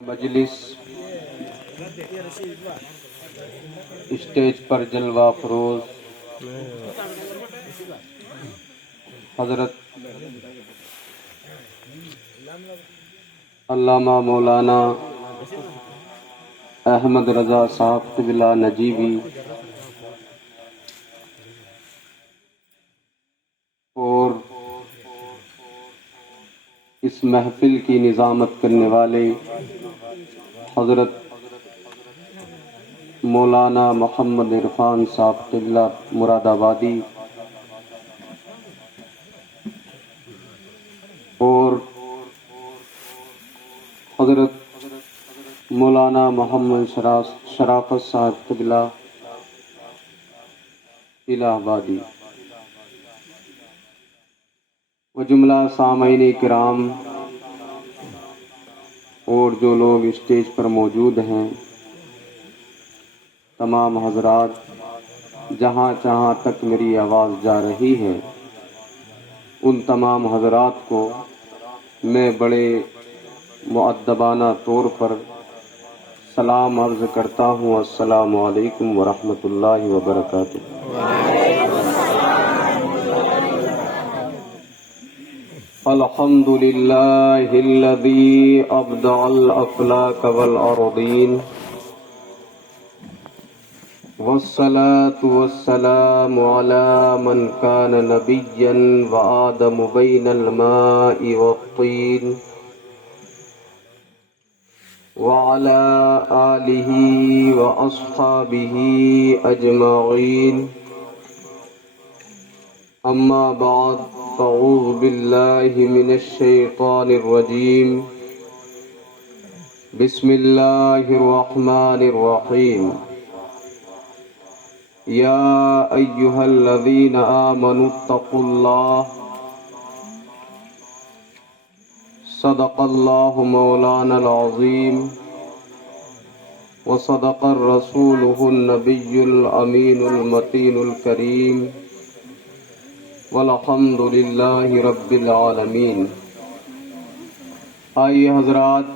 مجلس اسٹیج پر جلوہ فروز حضرت علامہ مولانا احمد رضا صاحب قبلہ نجیبی اور اس محفل کی نظامت کرنے والے حضرت مولانا محمد عرفان صاحب قبلہ مراد آبادی اور حضرت مولانا محمد شرافت صاحب قبلہ الہ آبادی و جملہ سامعین کرام اور جو لوگ اسٹیج پر موجود ہیں، تمام حضرات جہاں جہاں تک میری آواز جا رہی ہے، ان تمام حضرات کو میں بڑے مؤدبانہ طور پر سلام عرض کرتا ہوں۔ السلام علیکم ورحمۃ اللہ وبرکاتہ۔ الحمد للہ الذی ابدع الافلاک والارضین والصلاة والسلام علی من کان نبیا وآدم بین الماء والطین وعلى آلہ واصحابہ اجمعین، اما بعد فاعوذ باللہ من الشیطان الرجیم، بسم اللہ الرحمن الرحیم، یا ایہا الذین آمنوا اتقوا اللہ، صدق اللہ مولانا العظیم وصدق رسولہ النبی الامین المتین الکریم، والحمد للہ رب العالمین۔ آئیے حضرات،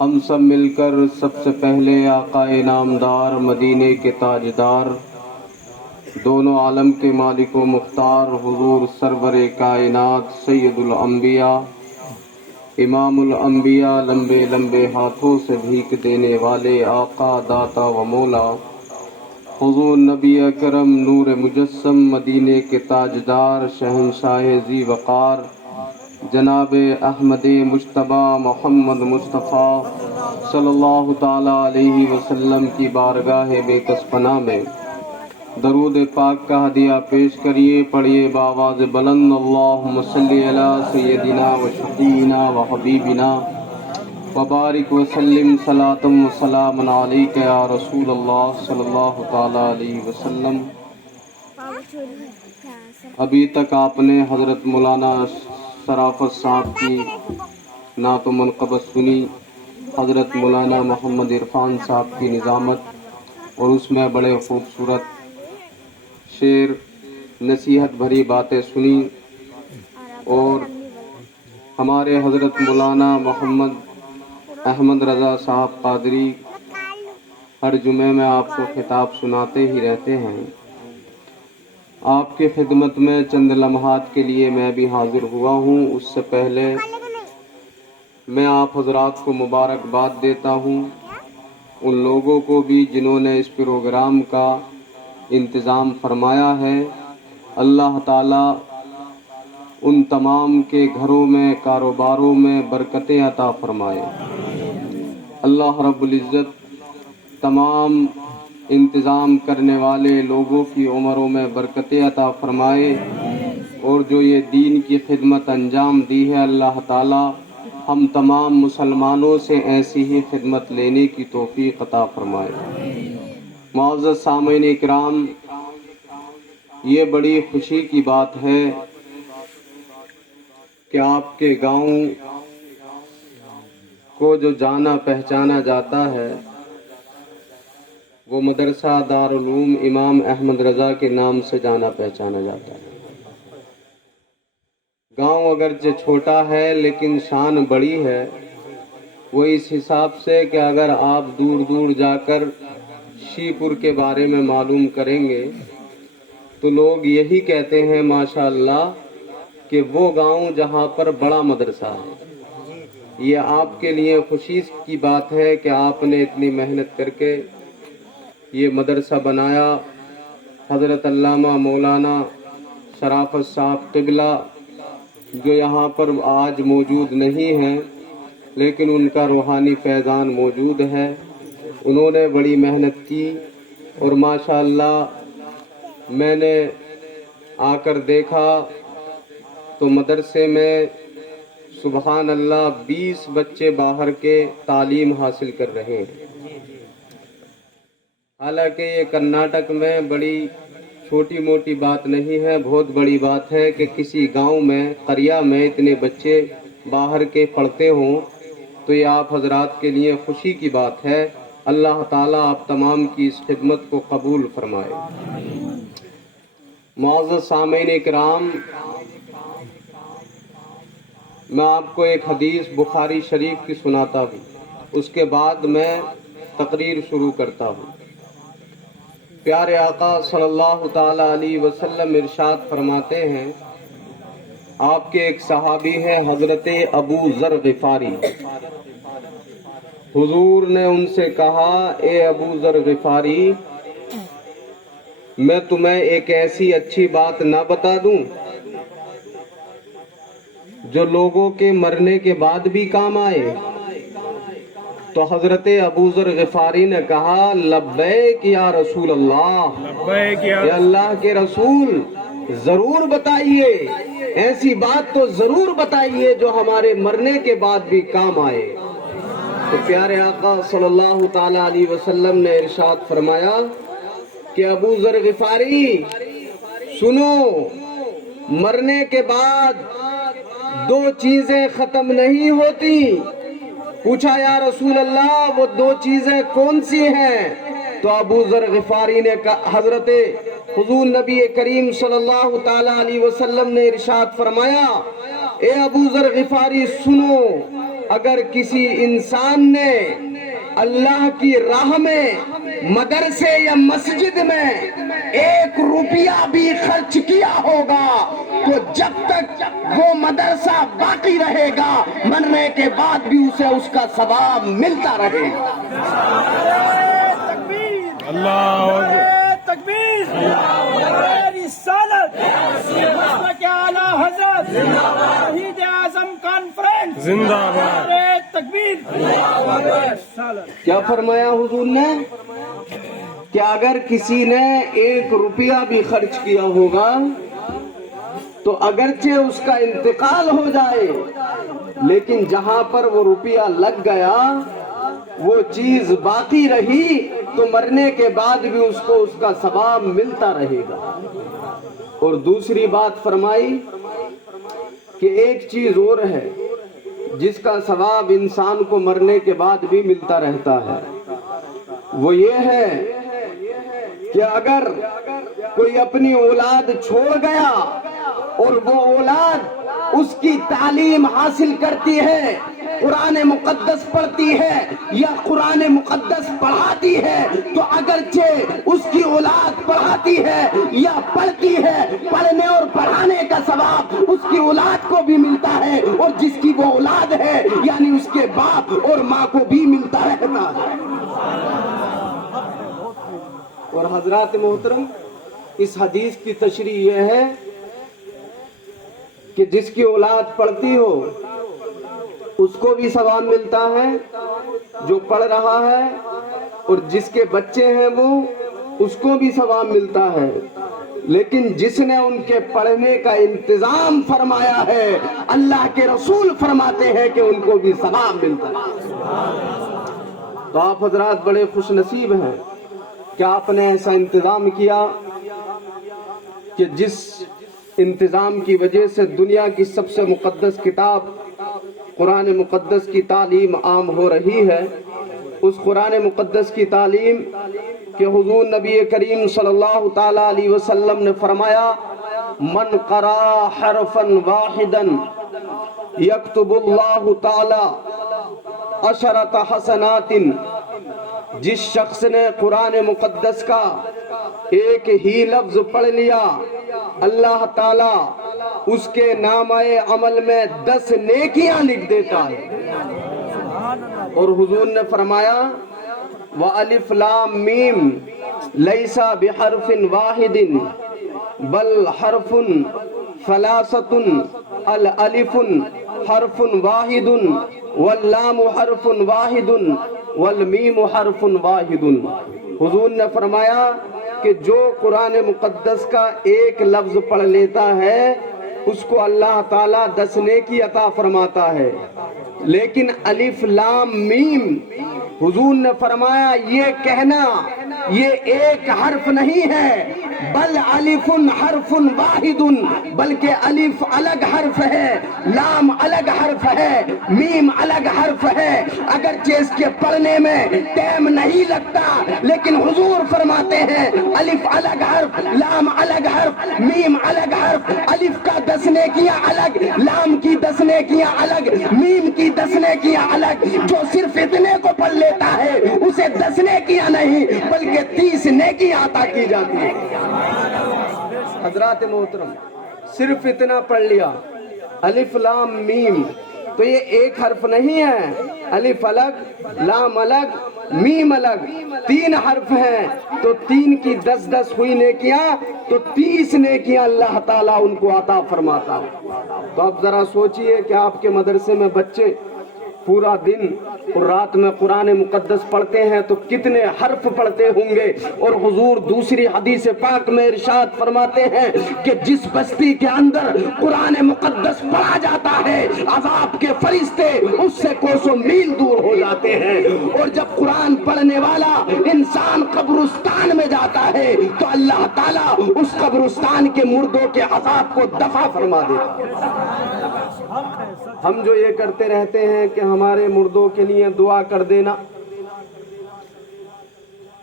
ہم سب مل کر سب سے پہلے آقا نامدار، مدینے کے تاجدار، دونوں عالم کے مالک و مختار حضور سرور کائنات سید الانبیاء امام الانبیاء، لمبے لمبے ہاتھوں سے بھیک دینے والے آقا داتا و مولا حضور نبی اکرم نور مجسم، مدینے کے تاجدار، شہنشاہ ذی وقار، جناب احمد مجتبی محمد مصطفیٰ صلی اللہ تعالی علیہ وسلم کی بارگاہ بے کس پناہ میں درود پاک کا ہدیہ پیش کریے۔ پڑھیے بآواز بلند، اللہم صلی علی سیدنا و شفیعنا و حبیبنا وبارک وسلم صلاۃ و سلام علیک یا رسول اللہ صلی اللہ تعالی علیہ وسلم۔ ابھی تک آپ نے حضرت مولانا شرافت صاحب کی نعت و منقبت سنی، حضرت مولانا محمد عرفان صاحب کی نظامت، اور اس میں بڑے خوبصورت شعر، نصیحت بھری باتیں سنی، اور ہمارے حضرت مولانا محمد احمد رضا صاحب قادری ہر جمعے میں آپ کو خطاب سناتے ہی رہتے ہیں۔ آپ کی خدمت میں چند لمحات کے لیے میں بھی حاضر ہوا ہوں۔ اس سے پہلے میں آپ حضرات کو مبارکباد دیتا ہوں، ان لوگوں کو بھی جنہوں نے اس پروگرام کا انتظام فرمایا ہے۔ اللہ تعالی ان تمام کے گھروں میں، کاروباروں میں برکتیں عطا فرمائے۔ اللہ رب العزت تمام انتظام کرنے والے لوگوں کی عمروں میں برکتیں عطا فرمائے، اور جو یہ دین کی خدمت انجام دی ہے، اللہ تعالی ہم تمام مسلمانوں سے ایسی ہی خدمت لینے کی توفیق عطا فرمائے۔ معزز سامعین اکرام، یہ بڑی خوشی کی بات ہے کہ آپ کے گاؤں کو جو جانا پہچانا جاتا ہے وہ مدرسہ دارالعلوم امام احمد رضا کے نام سے جانا پہچانا جاتا ہے۔ گاؤں اگرچہ چھوٹا ہے لیکن شان بڑی ہے، وہ اس حساب سے کہ اگر آپ دور دور جا کر شی پور کے بارے میں معلوم کریں گے تو لوگ یہی کہتے ہیں ماشاءاللہ کہ وہ گاؤں جہاں پر بڑا مدرسہ ہے۔ یہ آپ کے لیے خوشی کی بات ہے کہ آپ نے اتنی محنت کر کے یہ مدرسہ بنایا۔ حضرت علامہ مولانا شرافت صاحب قبلہ جو یہاں پر آج موجود نہیں ہیں لیکن ان کا روحانی فیضان موجود ہے، انہوں نے بڑی محنت کی اور ماشاءاللہ میں نے آ کر دیکھا تو مدرسے میں سبحان اللہ 20 بچے باہر کے تعلیم حاصل کر رہے ہیں۔ حالانکہ یہ کرناٹک میں بڑی چھوٹی موٹی بات نہیں ہے، بہت بڑی بات ہے کہ کسی گاؤں میں قریہ میں اتنے بچے باہر کے پڑھتے ہوں، تو یہ آپ حضرات کے لیے خوشی کی بات ہے۔ اللہ تعالیٰ آپ تمام کی اس خدمت کو قبول فرمائے۔ معزز سامعین کرام، میں آپ کو ایک حدیث بخاری شریف کی سناتا ہوں، اس کے بعد میں تقریر شروع کرتا ہوں۔ پیارے آقا صلی اللہ تعالی علیہ وسلم ارشاد فرماتے ہیں، آپ کے ایک صحابی ہیں حضرت ابو ذر غفاری، حضور نے ان سے کہا، اے ابو ذر غفاری، میں تمہیں ایک ایسی اچھی بات نہ بتا دوں جو لوگوں کے مرنے کے بعد بھی کام آئے؟ تو حضرت ابو ذر غفاری نے کہا، لبیک یا رسول اللہ، اے اللہ کے رسول ضرور بتائیے، ایسی بات تو ضرور بتائیے جو ہمارے مرنے کے بعد بھی کام آئے۔ تو پیارے آقا صلی اللہ تعالی علیہ وسلم نے ارشاد فرمایا کہ ابو ذر غفاری سنو، مرنے کے بعد دو چیزیں ختم نہیں ہوتی۔ پوچھا یا رسول اللہ وہ دو چیزیں کون سی ہیں؟ تو ابو ذر غفاری نے حضرت حضور نبی کریم صلی اللہ تعالی علیہ وسلم نے ارشاد فرمایا، اے ابو ذر غفاری سنو، اگر کسی انسان نے اللہ کی راہ میں مدرسے یا مسجد میں 1 روپیہ بھی خرچ کیا ہوگا تو جب تک وہ مدرسہ باقی رہے گا مرنے کے بعد بھی اسے اس کا ثواب ملتا رہے گا۔ اللہ تکبیر، رسالت، حضرت شہید اعظم کانفرنس زندہ باد، تکبیر۔ کیا فرمایا حضور نے کہ اگر کسی نے 1 روپیہ بھی خرچ کیا ہوگا تو اگرچہ اس کا انتقال ہو جائے لیکن جہاں پر وہ روپیہ لگ گیا وہ چیز باقی رہی تو مرنے کے بعد بھی اس کو اس کا ثواب ملتا رہے گا۔ اور دوسری بات فرمائی کہ ایک چیز اور ہے جس کا ثواب انسان کو مرنے کے بعد بھی ملتا رہتا ہے، وہ یہ ہے کہ اگر کوئی اپنی اولاد چھوڑ گیا اور وہ اولاد اس کی تعلیم حاصل کرتی ہے، قرآن مقدس پڑھتی ہے یا قرآن مقدس پڑھاتی ہے، تو اگرچہ اس کی اولاد پڑھاتی ہے یا پڑھتی ہے، پڑھنے اور پڑھانے کا ثواب اس کی اولاد کو بھی ملتا ہے اور جس کی وہ اولاد ہے یعنی اس کے باپ اور ماں کو بھی ملتا رہتا ہے۔ اور حضرات محترم، اس حدیث کی تشریح یہ ہے کہ جس کی اولاد پڑھتی ہو اس کو بھی ثواب ملتا ہے جو پڑھ رہا ہے، اور جس کے بچے ہیں وہ اس کو بھی ثواب ملتا ہے، لیکن جس نے ان کے پڑھنے کا انتظام فرمایا ہے اللہ کے رسول فرماتے ہیں کہ ان کو بھی ثواب ملتا ہے۔ تو آپ حضرات بڑے خوش نصیب ہیں کہ آپ نے ایسا انتظام کیا کہ جس انتظام کی وجہ سے دنیا کی سب سے مقدس کتاب قرآن مقدس کی تعلیم عام ہو رہی ہے۔ اس قرآن مقدس کی تعلیم کہ حضور نبی کریم صلی اللہ تعالی علیہ وسلم نے فرمایا، من قرأ حرفا واحدا یکتب اللہ تعالی عشرۃ حسنات، جس شخص نے قرآن مقدس کا ایک ہی لفظ پڑھ لیا اللہ تعالیٰ اس کے نامۂ عمل میں 10 نیکیاں لکھ دیتا ہے۔ اور حضور نے فرمایا وَأَلِف لام میم لَيْسَ بِحَرْفٍ وَاحِدٍ بل حرف ثلاثۃ، الالف حرف واحد واللام حرف واحد والمیم حرف واحد۔ حضور نے فرمایا کہ جو قرآن مقدس کا ایک لفظ پڑھ لیتا ہے اس کو اللہ تعالیٰ 10 نیکی عطا فرماتا ہے، لیکن الف لام میم حضور نے فرمایا یہ کہنا یہ ایک حرف نہیں ہے، بل الف حرف واحد، بلکہ الف الگ حرف ہے، لام الگ حرف ہے، میم الگ حرف ہے۔ اگرچہ اس کے پڑھنے میں ٹائم نہیں لگتا لیکن حضور فرماتے ہیں الف الگ حرف، لام الگ حرف، میم الگ حرف، الف کا 10 نیکیاں الگ، لام کی 10 نیکیاں الگ، میم کی 10 نیکیاں الگ۔ جو صرف اتنے کو پڑھ لیتا ہے اسے 10 نیکیاں نہیں بلکہ 30 نیکیاں عطا کی جاتی ہیں۔ حضرات محترم، صرف اتنا پڑھ لیا الف لام میم، تو یہ ایک حرف نہیں ہے، الف الگ، لام الگ، میم الگ، 3 حرف ہیں، تو 3 کی 10 ہوئی نیکیاں، تو 30 نیکیاں اللہ تعالیٰ ان کو عطا فرماتا ہے۔ تو اب ذرا سوچئے کہ آپ کے مدرسے میں بچے پورا دن اور رات میں قرآن مقدس پڑھتے ہیں تو کتنے حرف پڑھتے ہوں گے۔ اور حضور دوسری حدیث پاک میں ارشاد فرماتے ہیں کہ جس بستی کے اندر قرآن مقدس پڑھا جاتا ہے عذاب کے فرشتے اس سے کوسوں میل دور ہو جاتے ہیں، اور جب قرآن پڑھنے والا انسان قبرستان میں جاتا ہے تو اللہ تعالیٰ اس قبرستان کے مردوں کے عذاب کو دفع فرما دیتا ہے۔ ہم جو یہ کرتے رہتے ہیں کہ ہمارے مردوں کے لیے دعا کر دینا،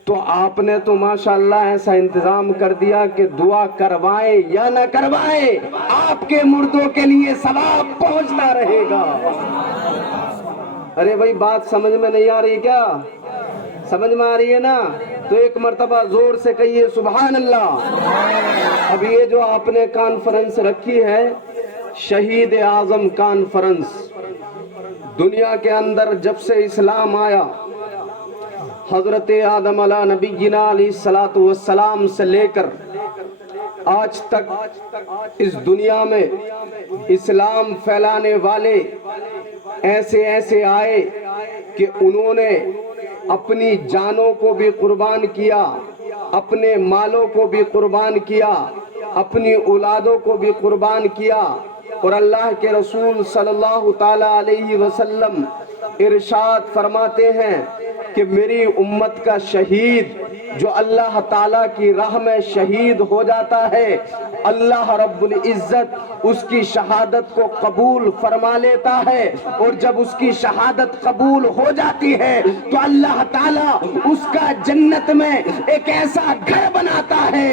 تو آپ نے تو ماشاءاللہ ایسا انتظام کر دیا کہ دعا کروائے یا نہ کروائے آپ کے مردوں کے لیے ثواب پہنچتا رہے گا۔ ارے بھائی بات سمجھ میں نہیں آ رہی کیا؟ سمجھ میں آ رہی ہے نا؟ تو ایک مرتبہ زور سے کہیے سبحان اللہ۔ اب یہ جو آپ نے کانفرنس رکھی ہے شہید اعظم کانفرنس، دنیا کے اندر جب سے اسلام آیا حضرت آدم علیہ نبینا علیہ الصلوۃ والسلام سے لے کر آج تک اس دنیا میں اسلام پھیلانے والے ایسے آئے کہ انہوں نے اپنی جانوں کو بھی قربان کیا، اپنے مالوں کو بھی قربان کیا، اپنی اولادوں کو بھی قربان کیا۔ اور اللہ کے رسول صلی اللہ تعالی علیہ وسلم ارشاد فرماتے ہیں کہ میری امت کا شہید جو اللہ تعالیٰ کی راہ میں شہید ہو جاتا ہے اللہ رب العزت اس کی شہادت کو قبول فرما لیتا ہے، اور جب اس کی شہادت قبول ہو جاتی ہے تو اللہ تعالیٰ اس کا جنت میں ایک ایسا گھر بناتا ہے،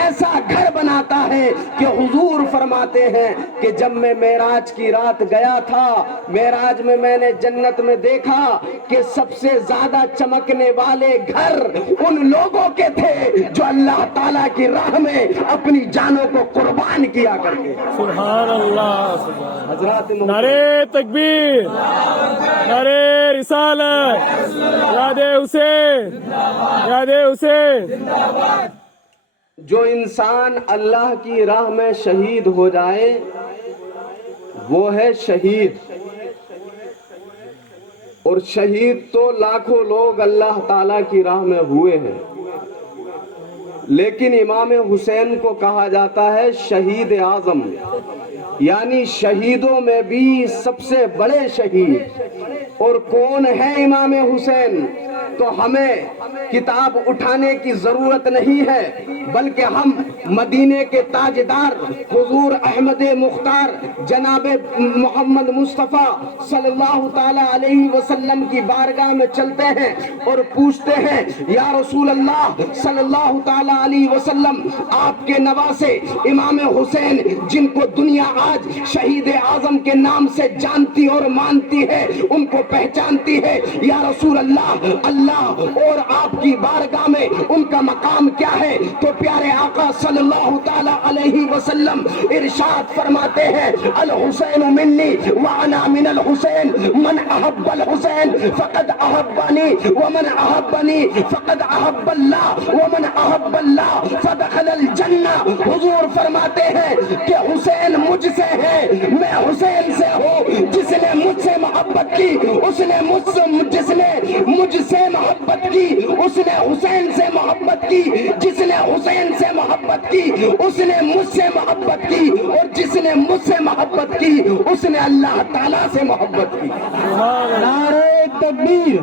ایسا گھر بناتا ہے کہ حضور فرماتے ہیں کہ جب میں معراج کی رات گیا تھا، معراج میں میں نے جنت میں دیکھا کہ سب سے زیادہ چمکنے والے گھر ان لوگوں کے تھے جو اللہ تعالیٰ کی راہ میں اپنی جانوں کو قربان کیا کرتے۔ سبحان اللہ۔ حضرات نعرے تکبیر، نعرے رسالت، یاد حسین، یاد حسین۔ جو انسان اللہ کی راہ میں شہید ہو جائے وہ ہے شہید، اور شہید تو لاکھوں لوگ اللہ تعالیٰ کی راہ میں ہوئے ہیں، لیکن امام حسین کو کہا جاتا ہے شہید اعظم، یعنی شہیدوں میں بھی سب سے بڑے شہید۔ اور کون ہے امام حسین؟ تو ہمیں کتاب اٹھانے کی ضرورت نہیں ہے، بلکہ ہم مدینے کے تاجدار حضور احمد مختار جناب محمد مصطفیٰ صلی اللہ تعالی علیہ وسلم کی بارگاہ میں چلتے ہیں اور پوچھتے ہیں یا رسول اللہ صلی اللہ تعالی علیہ وسلم، آپ کے نواسے امام حسین جن کو دنیا آج شہید اعظم کے نام سے جانتی اور مانتی ہے، ان کو پہچانتی ہے یا رسول اللہ، اللہ اور آپ کی بارگاہ میں ان کا مقام کیا ہے؟ تو پیارے آقا صلی اللہ تعالی علیہ وسلم ارشاد فرماتے ہیں الحسین منی وانا من الحسین، من احب الحسین فقد احبنی ومن احبنی فقد احب اللہ ومن احب اللہ فدخل الجنہ۔ حضور فرماتے ہیں کہ حسین مجھ سے ہے، میں حسین سے ہوں، جس نے مجھ سے محبت کی اس نے جس نے مجھ سے محبت کی اس نے حسین سے محبت کی، جس نے حسین سے محبت کی اس نے مجھ سے محبت کی، اور جس نے مجھ سے محبت کی اس نے اللہ تعالیٰ سے محبت کی۔ نعرہ تکبیر،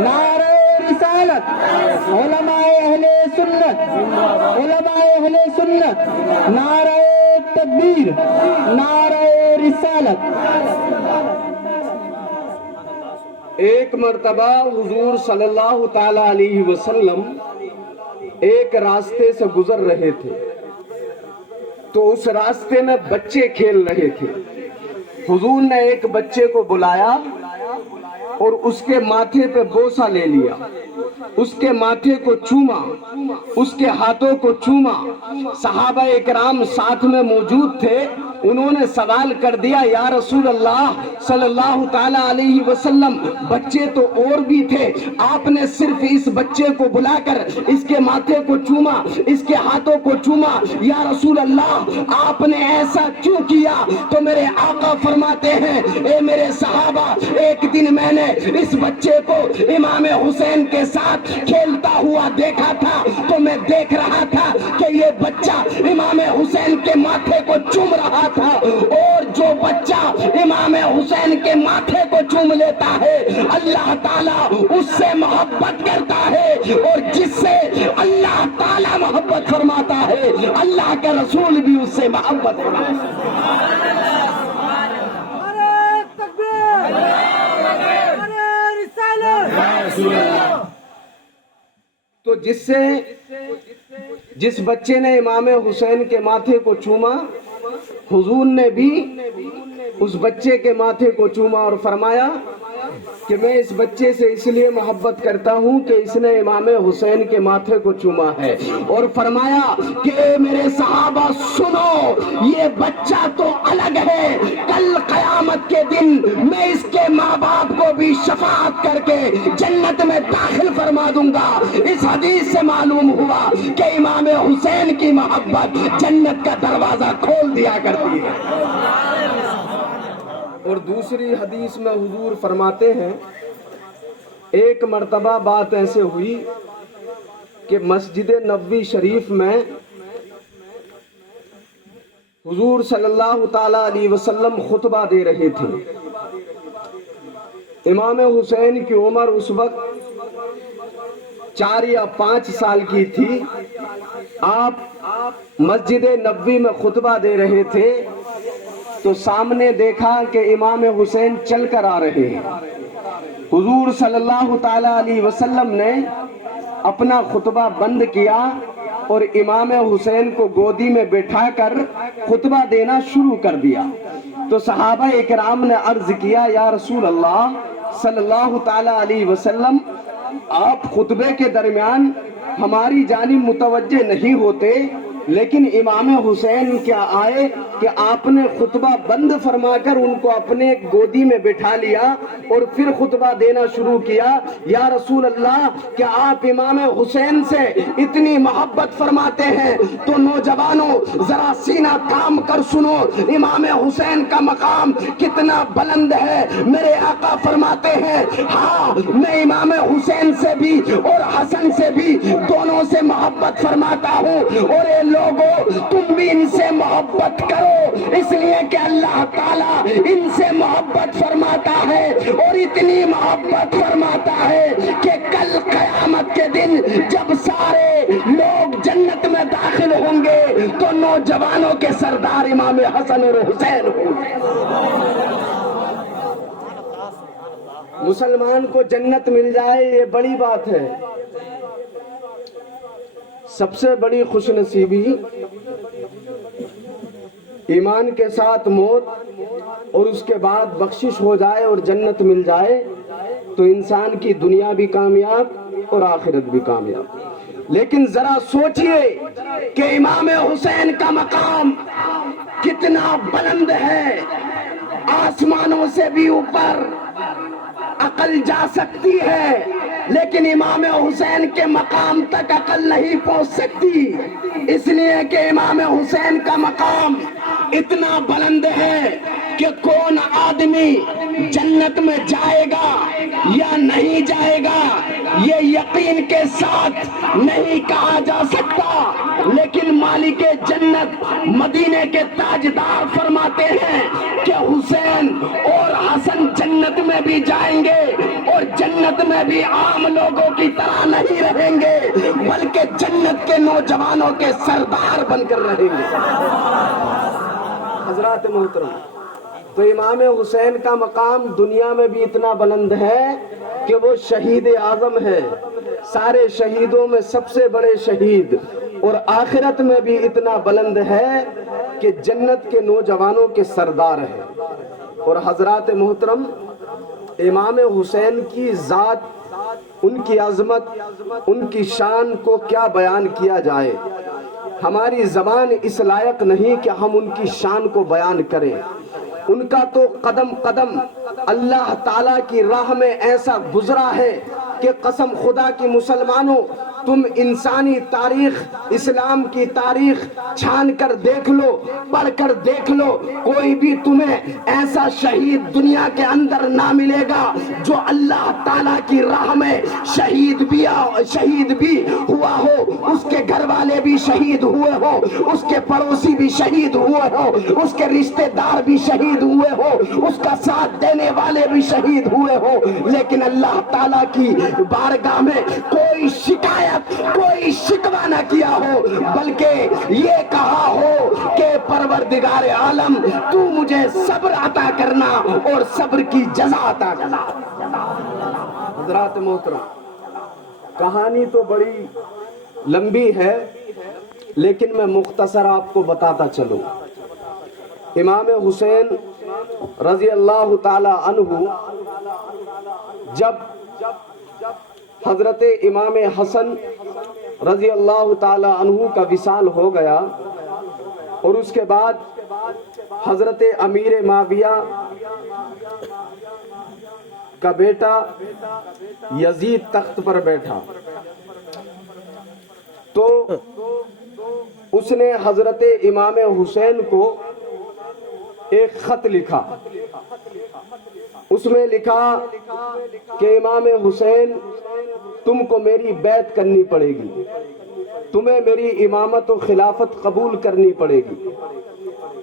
نعرہ رسالت، علماء اہل سنت، علماء اہل سنت، نعرہ تکبیر، نعرہ رسالت۔ ایک مرتبہ حضور صلی اللہ تعالی علیہ وسلم ایک راستے سے گزر رہے تھے، تو اس راستے میں بچے کھیل رہے تھے۔ حضور نے ایک بچے کو بلایا اور اس کے ماتھے پہ بوسہ لے لیا، اس کے ماتھے کو چوما، اس کے ہاتھوں کو چوما۔ صحابہ اکرام ساتھ میں موجود تھے، انہوں نے سوال کر دیا یا رسول اللہ صلی اللہ تعالی علیہ وسلم، بچے تو اور بھی تھے، آپ نے صرف اس بچے کو بلا کر اس کے ماتھے کو چوما، اس کے ہاتھوں کو چوما، یا رسول اللہ آپ نے ایسا کیوں کیا؟ تو میرے آقا فرماتے ہیں اے میرے صحابہ، ایک دن میں نے اس بچے کو امام حسین کے ساتھ کھیلتا ہوا دیکھا تھا، تو میں دیکھ رہا تھا کہ یہ بچہ امام حسین کے ماتھے کو چوم رہا تھا، اور جو بچہ امام حسین کے ماتھے کو چوم لیتا ہے اللہ تعالیٰ اس سے محبت کرتا ہے، اور جس سے اللہ تعالیٰ محبت فرماتا ہے اللہ کے رسول بھی اس سے محبت فرماتا ہے۔ تو جس بچے نے امام حسین کے ماتھے کو چوما، حضور نے بھی اس بچے کے ماتھے کو چوما اور فرمایا کہ میں اس بچے سے اس لیے محبت کرتا ہوں کہ اس نے امام حسین کے ماتھے کو چوما ہے، اور فرمایا کہ اے میرے صحابہ سنو، یہ بچہ تو الگ ہے، کل قیامت کے دن میں اس کے ماں باپ کو بھی شفاعت کر کے جنت میں داخل فرما دوں گا۔ اس حدیث سے معلوم ہوا کہ امام حسین کی محبت جنت کا دروازہ کھول دیا کرتی ہے۔ اور دوسری حدیث میں حضور فرماتے ہیں ایک مرتبہ بات ایسے ہوئی کہ مسجد نبوی شریف میں حضور صلی اللہ تعالی علیہ وسلم خطبہ دے رہے تھے۔ امام حسین کی عمر اس وقت 4 یا 5 سال کی تھی۔ آپ مسجد نبوی میں خطبہ دے رہے تھے تو سامنے دیکھا کہ امام حسین چل کر آ رہے ہیں۔ حضور صلی اللہ تعالی علیہ وسلم نے اپنا خطبہ بند کیا اور امام حسین کو گودی میں بٹھا کر خطبہ دینا شروع کر دیا۔ تو صحابہ اکرام نے عرض کیا یا رسول اللہ صلی اللہ تعالی علیہ وسلم، آپ خطبے کے درمیان ہماری جانب متوجہ نہیں ہوتے، لیکن امام حسین کیا آئے کہ آپ نے خطبہ بند فرما کر ان کو اپنے گودی میں بٹھا لیا اور پھر خطبہ دینا شروع کیا۔ یا رسول اللہ کیا آپ امام حسین سے اتنی محبت فرماتے ہیں؟ تو نوجوانوں ذرا سینہ تھام کر سنو، امام حسین کا مقام کتنا بلند ہے۔ میرے آقا فرماتے ہیں ہاں میں امام حسین سے بھی اور حسن سے بھی دونوں سے محبت فرماتا ہوں، اور اے لوگوں تم بھی ان سے محبت کرو، اس لیے کہ اللہ تعالیٰ ان سے محبت فرماتا ہے، اور اتنی محبت فرماتا ہے کہ کل قیامت کے دن جب سارے لوگ جنت میں داخل ہوں گے تو نوجوانوں کے سردار امام حسن اور حسین ہوں گے۔ مسلمان کو جنت مل جائے یہ بڑی بات ہے۔ سب سے بڑی خوش نصیبی ایمان کے ساتھ موت اور اس کے بعد بخشش ہو جائے اور جنت مل جائے تو انسان کی دنیا بھی کامیاب اور آخرت بھی کامیاب۔ لیکن ذرا سوچئے کہ امام حسین کا مقام کتنا بلند ہے، آسمانوں سے بھی اوپر عقل جا سکتی ہے لیکن امام حسین کے مقام تک عقل نہیں پہنچ سکتی، اس لیے کہ امام حسین کا مقام اتنا بلند ہے کہ کون آدمی جنت میں جائے گا یا نہیں جائے گا یہ یقین کے ساتھ نہیں کہا جا سکتا، لیکن مالک جنت مدینے کے تاجدار فرماتے ہیں کہ حسین اور حسن جنت میں بھی جائیں گے اور جنت میں بھی عام لوگوں کی طرح نہیں رہیں گے بلکہ جنت کے نوجوانوں کے سردار بن کر رہیں گے۔ حضرات محترم، تو امام حسین کا مقام دنیا میں بھی اتنا بلند ہے کہ وہ شہید اعظم ہے، سارے شہیدوں میں سب سے بڑے شہید، اور آخرت میں بھی اتنا بلند ہے کہ جنت کے نوجوانوں کے سردار ہے۔ اور حضرات محترم، امام حسین کی ذات، ان کی عظمت، ان کی شان کو کیا بیان کیا جائے، ہماری زبان اس لائق نہیں کہ ہم ان کی شان کو بیان کریں۔ ان کا تو قدم قدم اللہ تعالیٰ کی راہ میں ایسا گزرا ہے کہ قسم خدا کی مسلمانوں، تم انسانی تاریخ، اسلام کی تاریخ چھان کر دیکھ لو، پڑھ کر دیکھ لو، کوئی بھی تمہیں ایسا شہید دنیا کے اندر نہ ملے گا جو اللہ تعالیٰ کی راہ میں شہید بھی ہوا ہو، اس کے گھر والے بھی شہید ہوئے ہو، اس کے پڑوسی بھی شہید ہوئے ہو، اس کے رشتہ دار بھی شہید ہوئے ہو، اس کا ساتھ دینے والے بھی شہید ہوئے ہو، لیکن اللہ تعالیٰ کی بارگاہ میں کوئی شکایت، کوئی شکوہ نہ کیا ہو، بلکہ یہ کہا ہو کہ پروردگار عالم تو مجھے صبر عطا کرنا اور صبر کی جزا عطا کرنا۔ حضرات محترم، کہانی تو بڑی لمبی ہے لیکن میں مختصر آپ کو بتاتا چلوں۔ امام حسین رضی اللہ تعالی عنہ جب حضرت امام حسن رضی اللہ تعالی عنہ کا وصال ہو گیا اور اس کے بعد حضرت امیر معاویہ کا بیٹا یزید تخت پر بیٹھا تو اس نے حضرت امام حسین کو ایک خط لکھا، اس میں لکھا کہ امام حسین تم کو میری بیعت کرنی پڑے گی، تمہیں میری امامت و خلافت قبول کرنی پڑے گی۔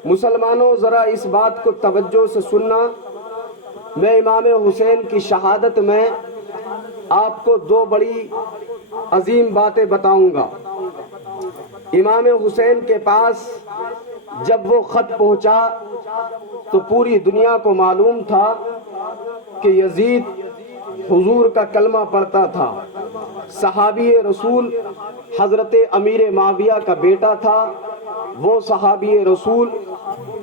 مسلمانوں ذرا اس بات کو توجہ سے سننا، میں امام حسین کی شہادت میں آپ کو دو بڑی عظیم باتیں بتاؤں گا۔ امام حسین کے پاس جب وہ خط پہنچا تو پوری دنیا کو معلوم تھا کہ یزید حضور کا کلمہ پڑھتا تھا، صحابی رسول حضرت امیر معاویہ کا بیٹا تھا، وہ صحابی رسول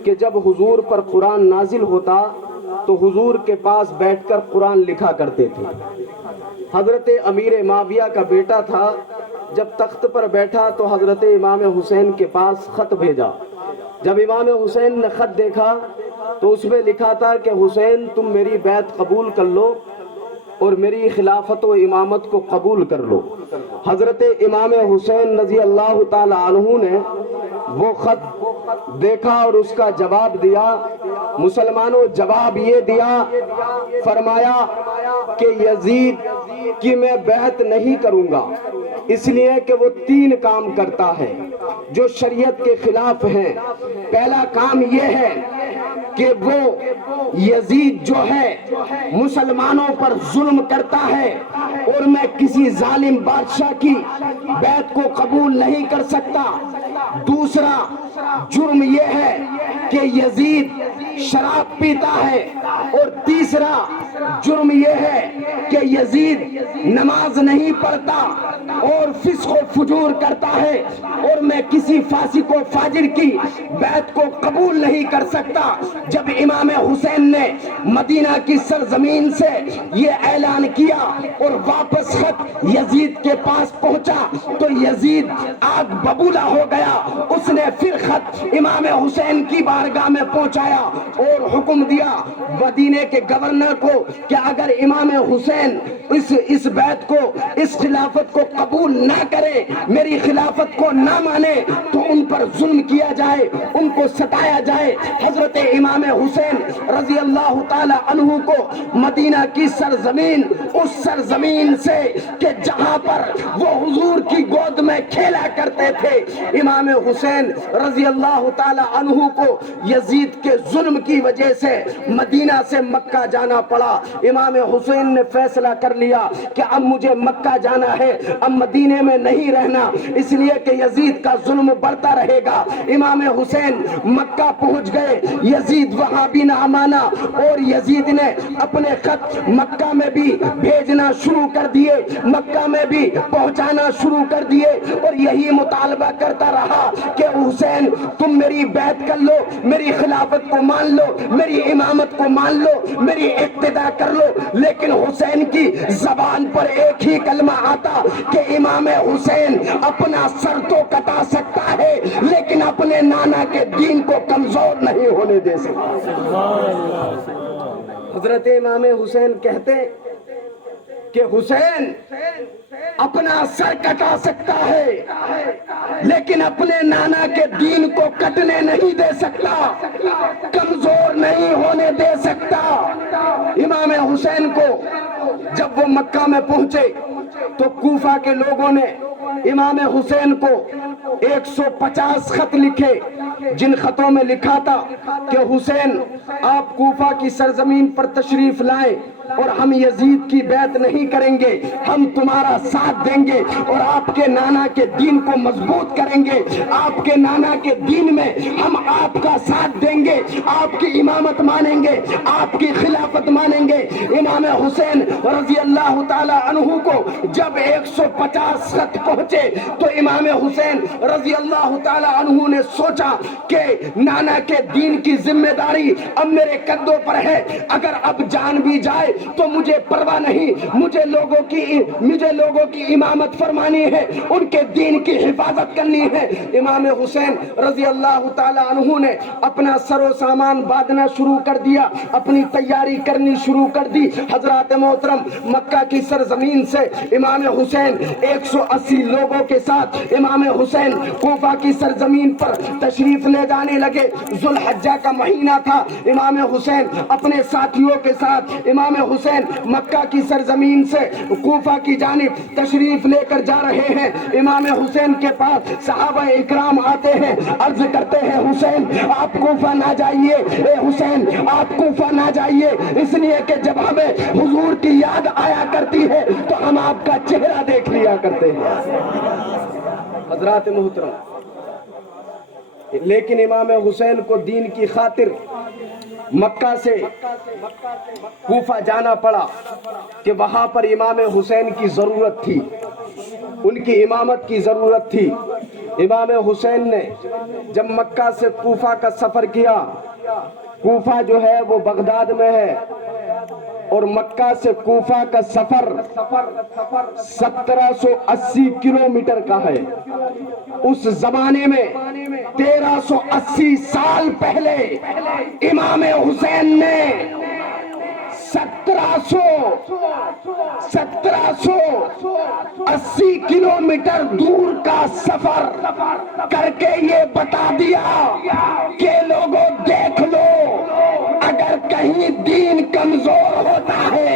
کہ جب حضور پر قرآن نازل ہوتا تو حضور کے پاس بیٹھ کر قرآن لکھا کرتے تھے۔ حضرت امیر معاویہ کا بیٹا تھا، جب تخت پر بیٹھا تو حضرت امام حسین کے پاس خط بھیجا۔ جب امام حسین نے خط دیکھا تو اس میں لکھا تھا کہ حسین تم میری بیعت قبول کر لو اور میری خلافت و امامت کو قبول کر لو۔ حضرت امام حسین رضی اللہ تعالی عنہ نے وہ خط دیکھا اور اس کا جواب دیا۔ مسلمانوں، جواب یہ دیا، فرمایا کہ یزید کی میں بیعت نہیں کروں گا، اس لیے کہ وہ 3 کام کرتا ہے جو شریعت کے خلاف ہیں۔ پہلا کام یہ ہے کہ وہ یزید جو ہے مسلمانوں پر ظلم کرتا ہے اور میں کسی ظالم بادشاہ کی بیعت کو قبول نہیں کر سکتا۔ دوسرا جرم یہ ہے کہ یزید شراب پیتا ہے، اور تیسرا جرم یہ ہے کہ یزید نماز نہیں پڑھتا اور فسق و فجور کرتا ہے اور میں کسی فاسق و فاجر کی بیعت کو قبول نہیں کر سکتا. جب امام حسین نے مدینہ کی سرزمین سے یہ اعلان کیا اور واپس خط یزید کے پاس پہنچا تو یزید آگ ببولا ہو گیا. اس نے پھر خط امام حسین کی بارگاہ میں پہنچایا اور حکم دیا مدینے کے گورنر کو کہ اگر امام حسین اس بیعت کو اس خلافت کو قبول نہ کرے, میری خلافت کو نہ مانے تو ان پر ظلم کیا جائے, ان کو ستایا جائے. حضرت امام حسین رضی اللہ تعالی عنہ کو مدینہ کی سرزمین, اس سرزمین سے کہ جہاں پر وہ حضور کی گود میں کھیلا کرتے تھے, امام حسین رضی اللہ تعالی عنہ کو یزید کے ظلم کی وجہ سے مدینہ سے مکہ جانا پڑا. امام حسین نے فیصلہ کر لیا کہ اب مجھے مکہ جانا ہے, اب مدینے میں نہیں رہنا, اس لیے کہ یزید کا ظلم بڑھتا رہے گا. امام حسین مکہ پہنچ گئے, یزید وہاں بھی نہ مانا اور یزید نے اپنے خط مکہ میں بھی بھیجنا شروع کر دیے, مکہ میں بھی پہنچانا شروع کر دیے اور یہی مطالبہ کرتا رہا کہ حسین تم میری بیعت کر لو, میری خلافت کو مان لو, میری امامت کو مان لو, میری اقتدا کر لو. لیکن حسین کی زبان پر ایک ہی کلمہ آتا کہ امام حسین اپنا سر تو کٹا سکتا ہے لیکن اپنے نانا کے دین کو کمزور نہیں ہونے دے سکتا. حضرت امام حسین کہتے کہ حسین اپنا سر کٹا سکتا ہے لیکن اپنے نانا کے دین کو کٹنے نہیں دے سکتا, کمزور نہیں ہونے دے سکتا. امام حسین کو جب وہ مکہ میں پہنچے تو کوفہ کے لوگوں نے امام حسین کو 150 خط لکھے, جن خطوں میں لکھا تھا کہ حسین آپ کوفہ کی سرزمین پر تشریف لائیں اور ہم یزید کی بیعت نہیں کریں گے, ہم تمہارا ساتھ دیں گے اور آپ کے نانا کے دین کو مضبوط کریں گے, آپ کے نانا کے دین میں ہم آپ کا ساتھ دیں گے, آپ کی امامت مانیں گے, آپ کی خلافت مانیں گے. امام حسین رضی اللہ تعالی عنہ کو جب 150 خط پہنچے تو امام حسین رضی اللہ تعالی عنہ نے سوچا کہ نانا کے دین کی ذمہ داری اب میرے کندھوں پر ہے, اگر اب جان بھی جائے تو مجھے پرواہ نہیں, مجھے لوگوں کی امامت فرمانی ہے, ان کے دین کی حفاظت کرنی ہے. امام حسین رضی اللہ تعالی عنہ نے اپنا سر و سامان باندھنا شروع کر دیا, اپنی تیاری کرنی شروع کر دی. حضرات محترم, مکہ کی سرزمین سے امام حسین 180 لوگوں کے ساتھ امام حسین کوفہ کی سرزمین پر تشریف لے جانے لگے. ذوالحجہ کا مہینہ تھا, امام حسین اپنے ساتھیوں کے ساتھ امام حسین مکہ کی سرزمین سے کوفہ کی جانب تشریف لے کر جا رہے ہیں. امام حسین کے پاس صحابہ اکرام آتے ہیں, عرض کرتے ہیں حسین آپ کوفہ نہ جائیے, اے حسین آپ کوفہ نہ جائیے, اس لیے کہ جب ہمیں حضور کی یاد آیا کرتی ہے تو ہم آپ کا چہرہ دیکھ لیا کرتے ہیں. حضرات محترم, لیکن امام حسین کو دین کی خاطر مکہ سے کوفہ جانا پڑا کہ وہاں پر امام حسین کی ضرورت تھی, ان کی امامت کی ضرورت تھی. امام حسین نے جب مکہ سے کوفہ کا سفر کیا, کوفہ جو ہے وہ بغداد میں ہے اور مکہ سے کوفہ کا سفر 1780 کلومیٹر کا ہے. اس زمانے میں 1380 سال پہلے امام حسین نے 1780 کلومیٹر دور کا سفر کر کے یہ بتا دیا کہ لوگوں دیکھ لو, اگر کہیں دین کمزور ہوتا ہے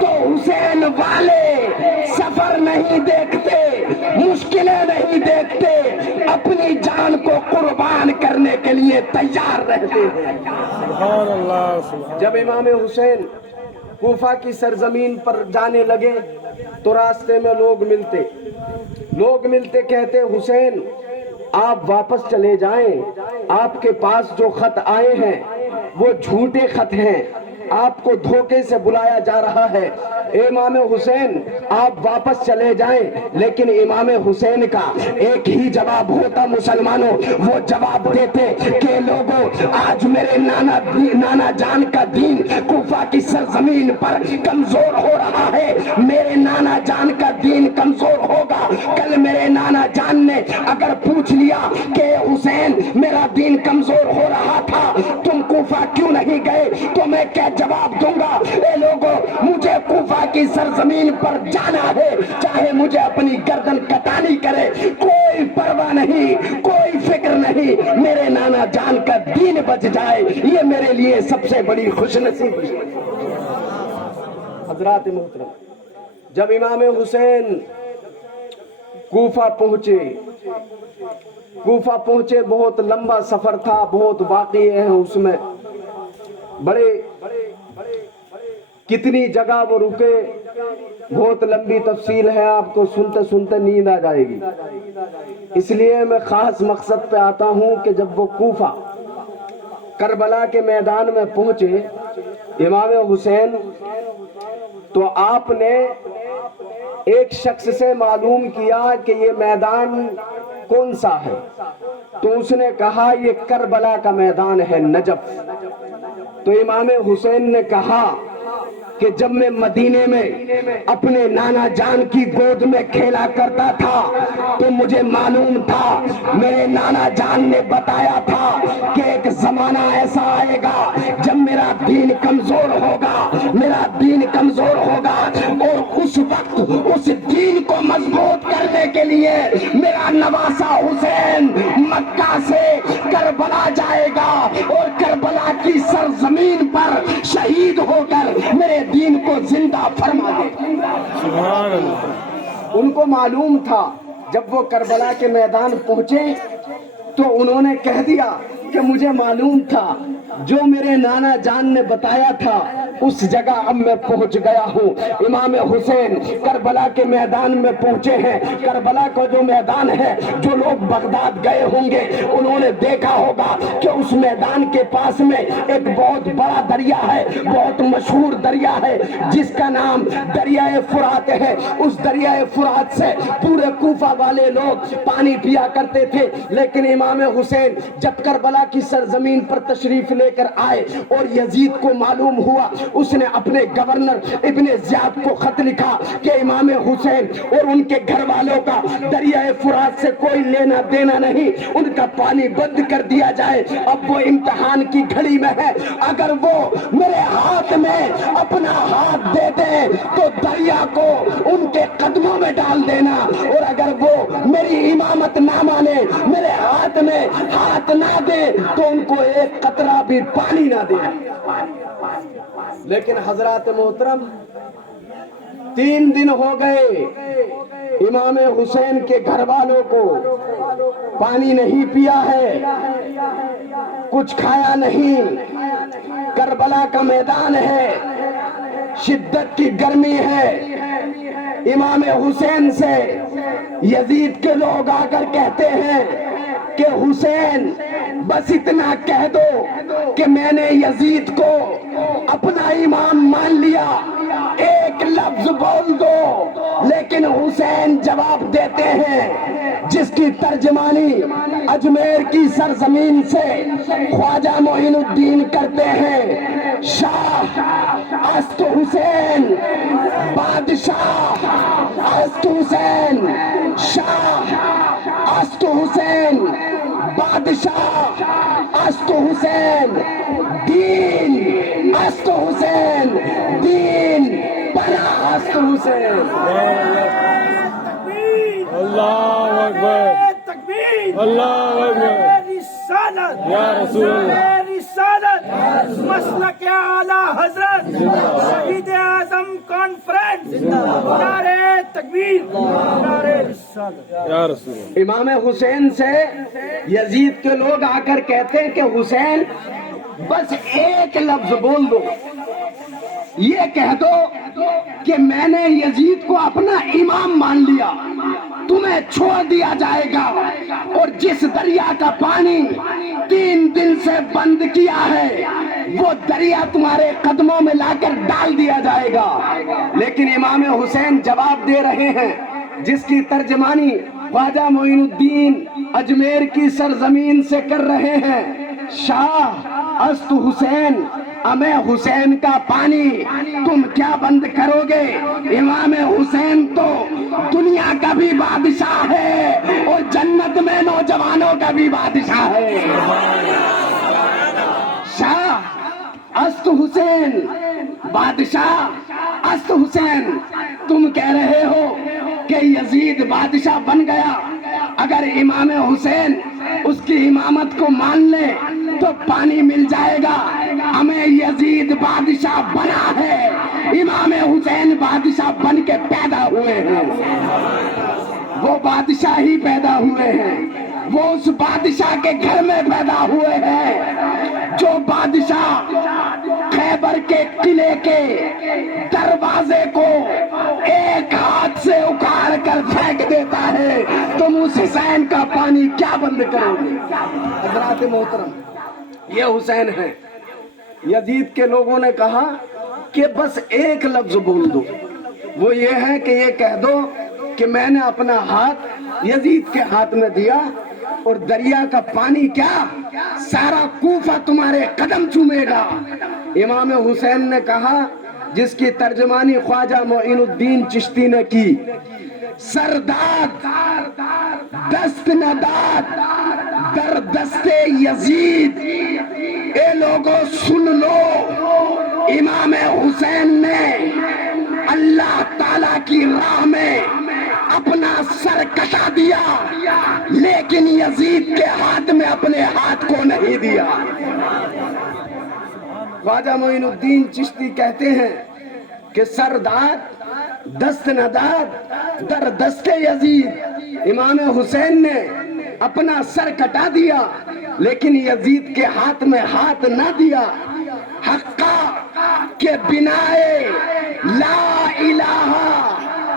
تو حسین والے سفر نہیں دیکھتے, مشکلیں نہیں دیکھتے, اپنی جان کو قربان کرنے کے لیے تیار رہتے ہیں. سبحان اللہ, جب امام حسین کوفہ کی سرزمین پر جانے لگے تو راستے میں لوگ ملتے کہتے حسین آپ واپس چلے جائیں, آپ کے پاس جو خط آئے ہیں وہ جھوٹے خط ہیں, آپ کو دھوکے سے بلایا جا رہا ہے. امام حسین آپ واپس چلے جائیں، لیکن امام حسین کا ایک ہی جواب ہوتا مسلمانوں، وہ جواب دیتے کہ لوگوں آج میرے نانا جان کا دین کوفہ کی سرزمین پر کمزور ہو رہا ہے، میرے نانا جان کا دین کمزور ہوگا۔ کل میرے نانا جان نے اگر پوچھ لیا کہ حسین میرا دین کمزور ہو رہا تھا، تم کوفہ کیوں نہیں گئے، تو میں کیا جواب دوں گا؟ اے لوگوں مجھے کوفہ کی سرزمین پر جانا ہے، چاہے مجھے اپنی گردن کٹانی کرے، کوئی پرواہ نہیں، کوئی فکر نہیں، میرے نانا جان کا دین بچ جائے، یہ میرے لیے سب سے بڑی خوش نصیبی۔ حضرات محترم، جب امام حسین کوفہ پہنچے، بہت لمبا سفر تھا، بہت واقعے ہیں اس میں، بڑے کتنی جگہ وہ رکے، بہت لمبی تفصیل ہے، آپ کو سنتے سنتے نیند آ جائے گی، اس لیے میں خاص مقصد پہ آتا ہوں کہ جب وہ کوفہ کربلا کے میدان میں پہنچے امام حسین، تو آپ نے ایک شخص سے معلوم کیا کہ یہ میدان کون سا ہے، تو اس نے کہا یہ کربلا کا میدان ہے، نجف۔ تو امام حسین نے کہا کہ جب میں مدینے میں اپنے نانا جان کی گود میں کھیلا کرتا تھا تو مجھے معلوم تھا، میرے نانا جان نے بتایا تھا کہ ایک زمانہ ایسا آئے گا جب میرا دین کمزور ہوگا، میرا دین کمزور ہوگا، اور اس وقت اس دین کو مضبوط کرنے کے لیے میرا نواسا حسین مکہ سے کربلا جائے گا، اور کربلا کی سرزمین پر شہید ہو کر میرے دین کو زندہ فرما دے۔ سبحان اللہ۔ ان کو معلوم تھا، جب وہ کربلا کے میدان پہنچے تو انہوں نے کہہ دیا کہ مجھے معلوم تھا، جو میرے نانا جان نے بتایا تھا اس جگہ اب میں پہنچ گیا ہوں۔ امام حسین کربلا کے میدان میں پہنچے ہیں۔ کربلا کا جو میدان ہے، جو لوگ بغداد گئے ہوں گے انہوں نے دیکھا ہوگا کہ اس میدان کے پاس میں ایک بہت بڑا دریا ہے، بہت مشہور دریا ہے جس کا نام دریائے فرات ہے۔ اس دریائے فرات سے پورے کوفہ والے لوگ پانی پیا کرتے تھے، لیکن امام حسین جب کربلا کی سرزمین پر تشریف لے کر آئے اور یزید کو معلوم ہوا، اس نے اپنے گورنر ابن زیاد کو خط لکھا کہ امام حسین اور ان کے گھر والوں کا دریائے فرات سے کوئی لینا دینا نہیں، ان کا پانی بند کر دیا جائے، اب وہ امتحان کی گھڑی میں ہے، اگر وہ میرے ہاتھ میں اپنا ہاتھ دے دے تو دریا کو ان کے قدموں میں ڈال دینا، اور اگر وہ میری امامت نہ مانے، میرے ہاتھ میں ہاتھ نہ دے تو ان کو ایک قطرہ بھی پانی نہ دے۔ لیکن حضرات محترم 3 دن ہو گئے امام حسین کے گھر والوں کو پانی نہیں پیا ہے، کچھ کھایا نہیں، کربلا کا میدان ہے، شدت کی گرمی ہے۔ امام حسین سے یزید کے لوگ آ کر کہتے ہیں کہ حسین بس اتنا کہہ دو کہ میں نے یزید کو اپنا امام مان لیا، ایک لفظ بول دو۔ لیکن حسین جواب دیتے ہیں جس کی ترجمانی اجمیر کی سرزمین سے خواجہ معین الدین کرتے ہیں، شاہ است حسین، بادشاہ است حسین، شاہ است حسین، بادشاہ است حسین، دین است حسین، دین پناہ است حسین۔ اللہ اکبر، تکبیر، اللہ اکبر، رسالت، یا رسول اللہ، رسالت، مسلک اعلی حضرت، شہید اعظم کانفرنس، نعرہ تکبیر، نعرہ رسالت، یا رسول اللہ۔ امام حسین سے یزید کے لوگ آ کر کہتے ہیں کہ حسین بس ایک لفظ بول دو، یہ کہہ دو کہ میں نے یزید کو اپنا امام مان لیا، تمہیں چھوڑ دیا جائے گا، اور جس دریا کا پانی 3 دن سے بند کیا ہے وہ دریا تمہارے قدموں میں لا کر ڈال دیا جائے گا. لیکن امام حسین جواب دے رہے ہیں جس کی ترجمانی خواجہ معین الدین اجمیر کی سرزمین سے کر رہے ہیں. شاہ است حسین امے حسین کا پانی تم کیا بند کرو گے؟ امام حسین تو دنیا کا بھی بادشاہ ہے اور جنت میں نوجوانوں کا بھی بادشاہ ہے. شاہ است حسین، بادشاہ است حسین، تم کہہ رہے ہو کہ یزید بادشاہ بن گیا. اگر امام حسین اس کی امامت کو مان لے تو پانی مل جائے گا. ہمیں یزید بادشاہ بنا ہے، امام حسین بادشاہ بن کے پیدا ہوئے ہیں. وہ بادشاہ ہی پیدا ہوئے ہیں، وہ اس بادشاہ کے گھر میں پیدا ہوئے ہیں جو بادشاہ خیبر کے قلعے کے دروازے کو ایک ہاتھ سے اکھاڑ کر پھینک دیتا ہے. تم اس حسین کا پانی کیا بند کرو گے؟ حضرات محترم، یہ حسین ہے. یزید کے لوگوں نے کہا کہ بس ایک لفظ بول دو، وہ یہ ہے کہ یہ کہہ دو کہ میں نے اپنا ہاتھ یزید کے ہاتھ میں دیا اور دریا کا پانی کیا سارا کوفہ تمہارے قدم چومے گا. امام حسین نے کہا جس کی ترجمانی خواجہ معین الدین چشتی نے کی، سرداد دست نداد در دست یزید. اے لوگوں سن لو، امام حسین نے اللہ تعالی کی راہ میں اپنا سر کٹا دیا لیکن یزید کے ہاتھ میں اپنے ہاتھ کو نہیں دیا. خواجہ معین الدین چشتی کہتے ہیں کہ سرداد دست نداد در دست یزید. امام حسین نے اپنا سر کٹا دیا لیکن یزید کے ہاتھ میں ہاتھ نہ دیا. حقا کے بنائے لا الہ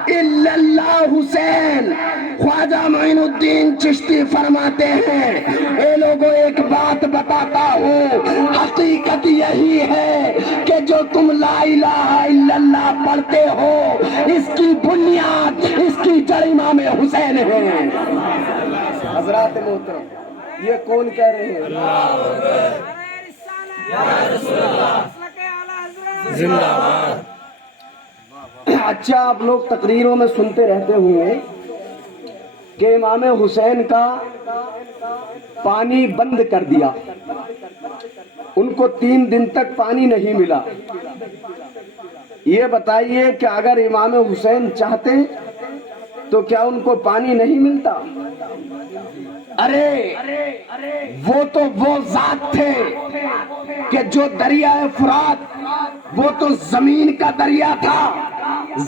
الا اللہ حسین. خواجہ معین الدین چشتی فرماتے ہیں اے لوگوں ایک بات بتاتا ہوں، حقیقت یہی ہے کہ جو تم لا الہ الا اللہ پڑھتے ہو اس کی بنیاد، اس کی جڑ امام حسین ہے. حضرات محترم، یہ کون کہہ رہے ہیں؟ اچھا، آپ لوگ تقریروں میں سنتے رہتے ہوئے کہ امام حسین کا پانی بند کر دیا، ان کو 3 دن تک پانی نہیں ملا. یہ بتائیے کہ اگر امام حسین چاہتے تو کیا ان کو پانی نہیں ملتا؟ ارے وہ تو وہ ذات تھے کہ جو دریائے فرات، وہ تو زمین کا دریا تھا.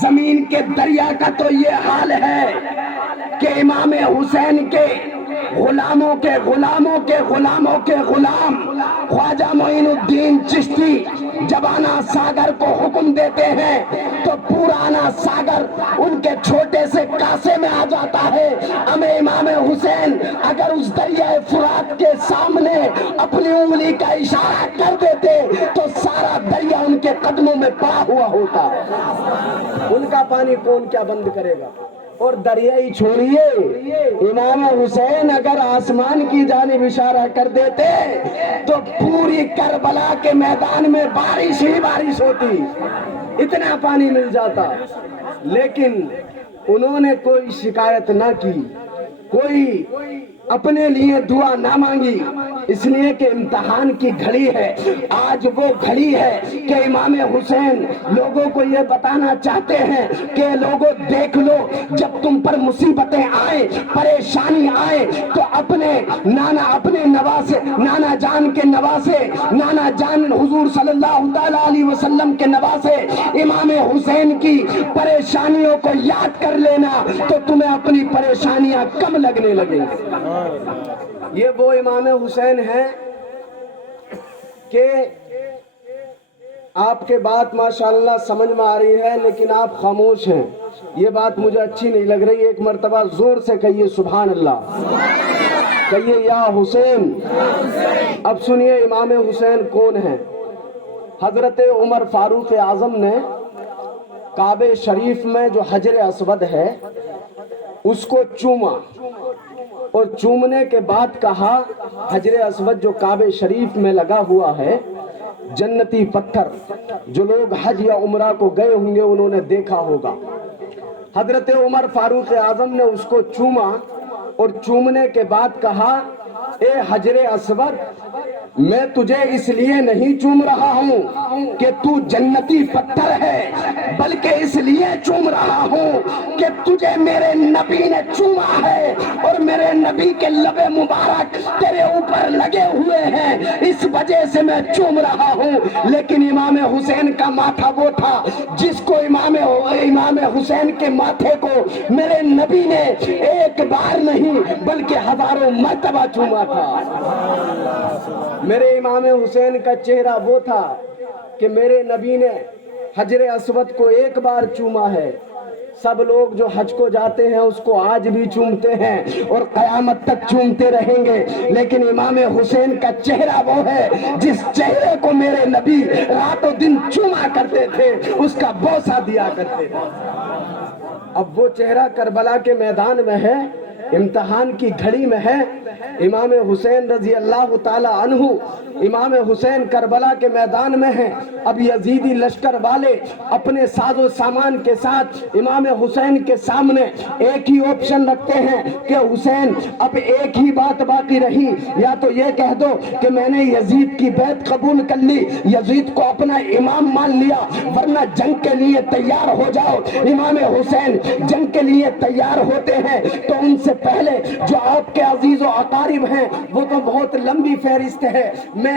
زمین کے دریا کا تو یہ حال ہے کہ امام حسین کے غلاموں کے غلاموں کے غلاموں کے غلام خواجہ معین الدین چشتی جب آنا ساگر کو حکم دیتے ہیں تو پورا آنا ساگر ان کے چھوٹے سے کاسے میں آ جاتا ہے. ہمیں امام حسین اگر اس دریائے فرات کے سامنے اپنی انگلی کا اشارہ کر دیتے تو سارا دریا ان کے قدموں میں پڑا ہوا ہوتا. ان کا پانی کون کیا بند کرے گا؟ اور دریا ہی چھوڑیے، امام حسین اگر آسمان کی جانب اشارہ کر دیتے تو پوری کربلا کے میدان میں بارش ہی بارش ہوتی، اتنا پانی مل جاتا. لیکن انہوں نے کوئی شکایت نہ کی، کوئی اپنے لیے دعا نہ مانگی، اس لیے کہ امتحان کی گھڑی ہے. آج وہ گھڑی ہے کہ امام حسین لوگوں کو یہ بتانا چاہتے ہیں کہ لوگوں دیکھ لو، جب تم پر مصیبتیں آئیں، پریشانی آئے تو اپنے نانا، اپنے نواسے، نانا جان کے نواسے، نانا جان حضور صلی اللہ تعالی علیہ وسلم کے نواسے امام حسین کی پریشانیوں کو یاد کر لینا تو تمہیں اپنی پریشانیاں کم لگنے لگیں. یہ وہ امام حسین ہیں کہ آپ کے بات ماشاءاللہ سمجھ میں آ رہی ہے لیکن آپ خاموش ہیں. یہ بات مجھے اچھی نہیں لگ رہی. ایک مرتبہ زور سے کہیے سبحان اللہ، کہیے یا حسین. اب سنیے امام حسین کون ہیں. حضرت عمر فاروق اعظم نے کعبہ شریف میں جو حجر اسود ہے اس کو چوما، اور چومنے کے بعد کہا حجر اسود جو کعبہ شریف میں لگا ہوا ہے جنتی پتھر، جو لوگ حج یا عمرہ کو گئے ہوں گے انہوں نے دیکھا ہوگا۔ حضرت عمر فاروق اعظم نے اس کو چوما اور چومنے کے بعد کہا اے حجر اسود، میں تجھے اس لیے نہیں چوم رہا ہوں کہ تو جنتی پتھر ہے، بلکہ اس لیے چوم رہا ہوں کہ تجھے میرے نبی نے چوما ہے اور میرے نبی کے لب مبارک تیرے اوپر لگے ہوئے ہیں، اس وجہ سے میں چوم رہا ہوں۔ لیکن امام حسین کا ماتھا وہ تھا جس کو امام حسین کے ماتھے کو میرے نبی نے ایک بار نہیں بلکہ ہزاروں مرتبہ چوما تھا۔ میرے امام حسین کا چہرہ وہ تھا کہ میرے نبی نے حجر اسود کو ایک بار چوما ہے۔ سب لوگ جو حج کو جاتے ہیں اس کو آج بھی چومتے ہیں اور قیامت تک چومتے رہیں گے، لیکن امام حسین کا چہرہ وہ ہے جس چہرے کو میرے نبی رات و دن چوما کرتے تھے، اس کا بوسہ دیا کرتے تھے۔ اب وہ چہرہ کربلا کے میدان میں ہے، امتحان کی گھڑی میں ہے۔ امام حسین رضی اللہ تعالی عنہ، امام حسین کربلا کے میدان میں ہیں۔ اب یزیدی لشکر والے اپنے ساز و سامان کے ساتھ امام حسین کے سامنے ایک ہی آپشن رکھتے ہیں کہ حسین اب ایک ہی بات باقی رہی، یا تو یہ کہہ دو کہ میں نے یزید کی بیعت قبول کر لی، یزید کو اپنا امام مان لیا، ورنہ جنگ کے لیے تیار ہو جاؤ۔ امام حسین جنگ کے لیے تیار ہوتے ہیں تو ان سے پہلے جو آپ کے عزیز و اقارب ہیں وہ تو بہت لمبی فہرست ہے، میں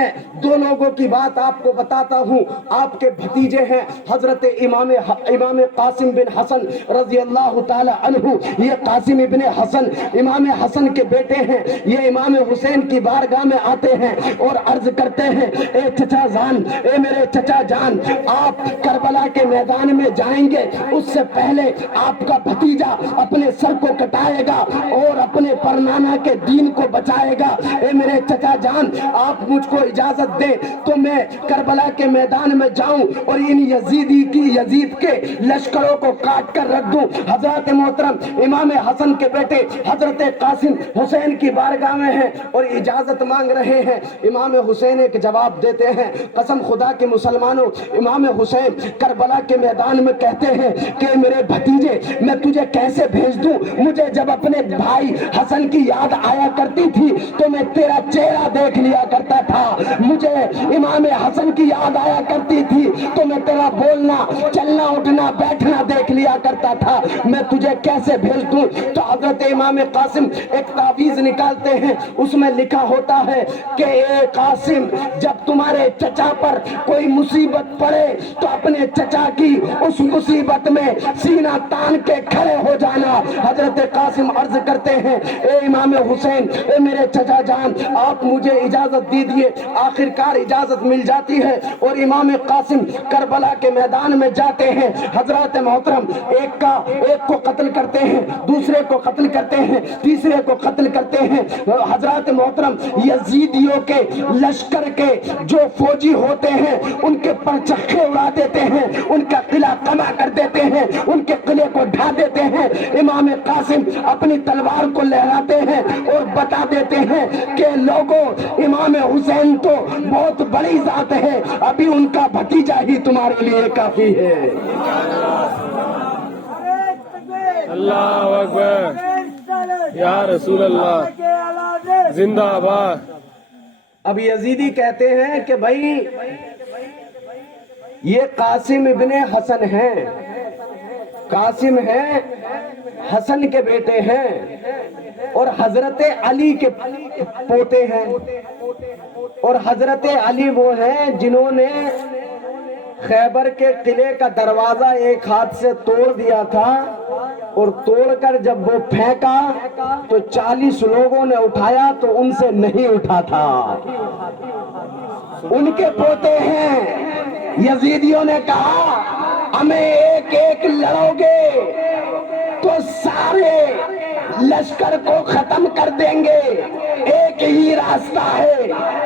دو لوگوں کی بات آپ کو بتاتا ہوں۔ آپ کے بھتیجے ہیں حضرت امام قاسم بن حسن رضی اللہ تعالی عنہ، یہ قاسم ابن حسن امام حسن کے بیٹے ہیں، یہ امام حسین کی بارگاہ میں آتے ہیں اور عرض کرتے ہیں اے چچا جان، اے میرے چچا جان، آپ کربلا کے میدان میں جائیں گے، اس سے پہلے آپ کا بھتیجا اپنے سر کو کٹائے گا اور اپنے پرنانا کے دین کو بچائے گا۔ اے میرے چچا جان، آپ مجھ کو اجازت دے تو میں کربلا کے میدان میں جاؤں اور ان یزید کے لشکروں کو کاٹ کر رکھ دوں۔ حضرت محترم امام حسن کے بیٹے حضرت قاسم حسین کی بارگاہ میں ہیں اور اجازت مانگ رہے ہیں۔ امام حسین ایک جواب دیتے ہیں، قسم خدا کے مسلمانوں، امام حسین کربلا کے میدان میں کہتے ہیں کہ میرے بھتیجے میں تجھے کیسے بھیج دوں، مجھے جب اپنے بھائی حسن کی یاد آیا کرتی تھی تو میں تیرا چہرہ دیکھ لیا کرتا تھا، مجھے امام حسن کی یاد آیا کرتی تھی تو میں تیرا بولنا چلنا اٹھنا بیٹھنا دیکھ لیا کرتا تھا، میں تجھے کیسے بھیج دوں۔ تو حضرت امام قاسم ایک تعویذ نکالتے ہیں، اس میں لکھا ہوتا ہے کہ اے قاسم، جب تمہارے چچا پر کوئی مصیبت پڑے تو اپنے چچا کی اس مصیبت میں سینہ تان کے کھڑے ہو جانا۔ حضرت قاسم عرض کرتے ہیں اے امام حسین، اے میرے چچا جان، آپ مجھے اجازت دیجیے۔ آخر کار اجازت مل جاتی ہے اور امام قاسم کربلا کے میدان میں جاتے ہیں۔ حضرات محترم ایک کو قتل کرتے ہیں، دوسرے کو قتل کرتے ہیں، تیسرے کو قتل کرتے ہیں۔ حضرات محترم یزیدیوں کے لشکر کے جو فوجی ہوتے ہیں ان کے پرچخے اڑا دیتے ہیں، ان کا قلعہ قمع کر دیتے ہیں، ان کے قلعے کو ڈھا دیتے ہیں۔ امام قاسم اپنی تلوار کو لہراتے ہیں اور بتا دیتے ہیں کہ لوگوں، امام حسین تو بہت بڑی ذات ہے، ابھی ان کا بھتیجا ہی تمہارے لیے کافی ہے۔ اللہ اکبر، یا رسول اللہ، زندہ باد۔ اب یزیدی کہتے ہیں کہ بھائی یہ قاسم ابن حسن ہیں، قاسم ہیں حسن کے بیٹے ہیں اور حضرت علی کے پوتے ہیں، اور حضرت علی وہ ہیں جنہوں نے خیبر کے قلعے کا دروازہ ایک ہاتھ سے توڑ دیا تھا اور توڑ کر جب وہ پھینکا تو 40 لوگوں نے اٹھایا تو ان سے نہیں اٹھا تھا، ان کے پوتے ہیں۔ یزیدیوں نے کہا ہمیں ایک ایک لڑو گے تو سارے لشکر کو ختم کر دیں گے، ایک ہی راستہ ہے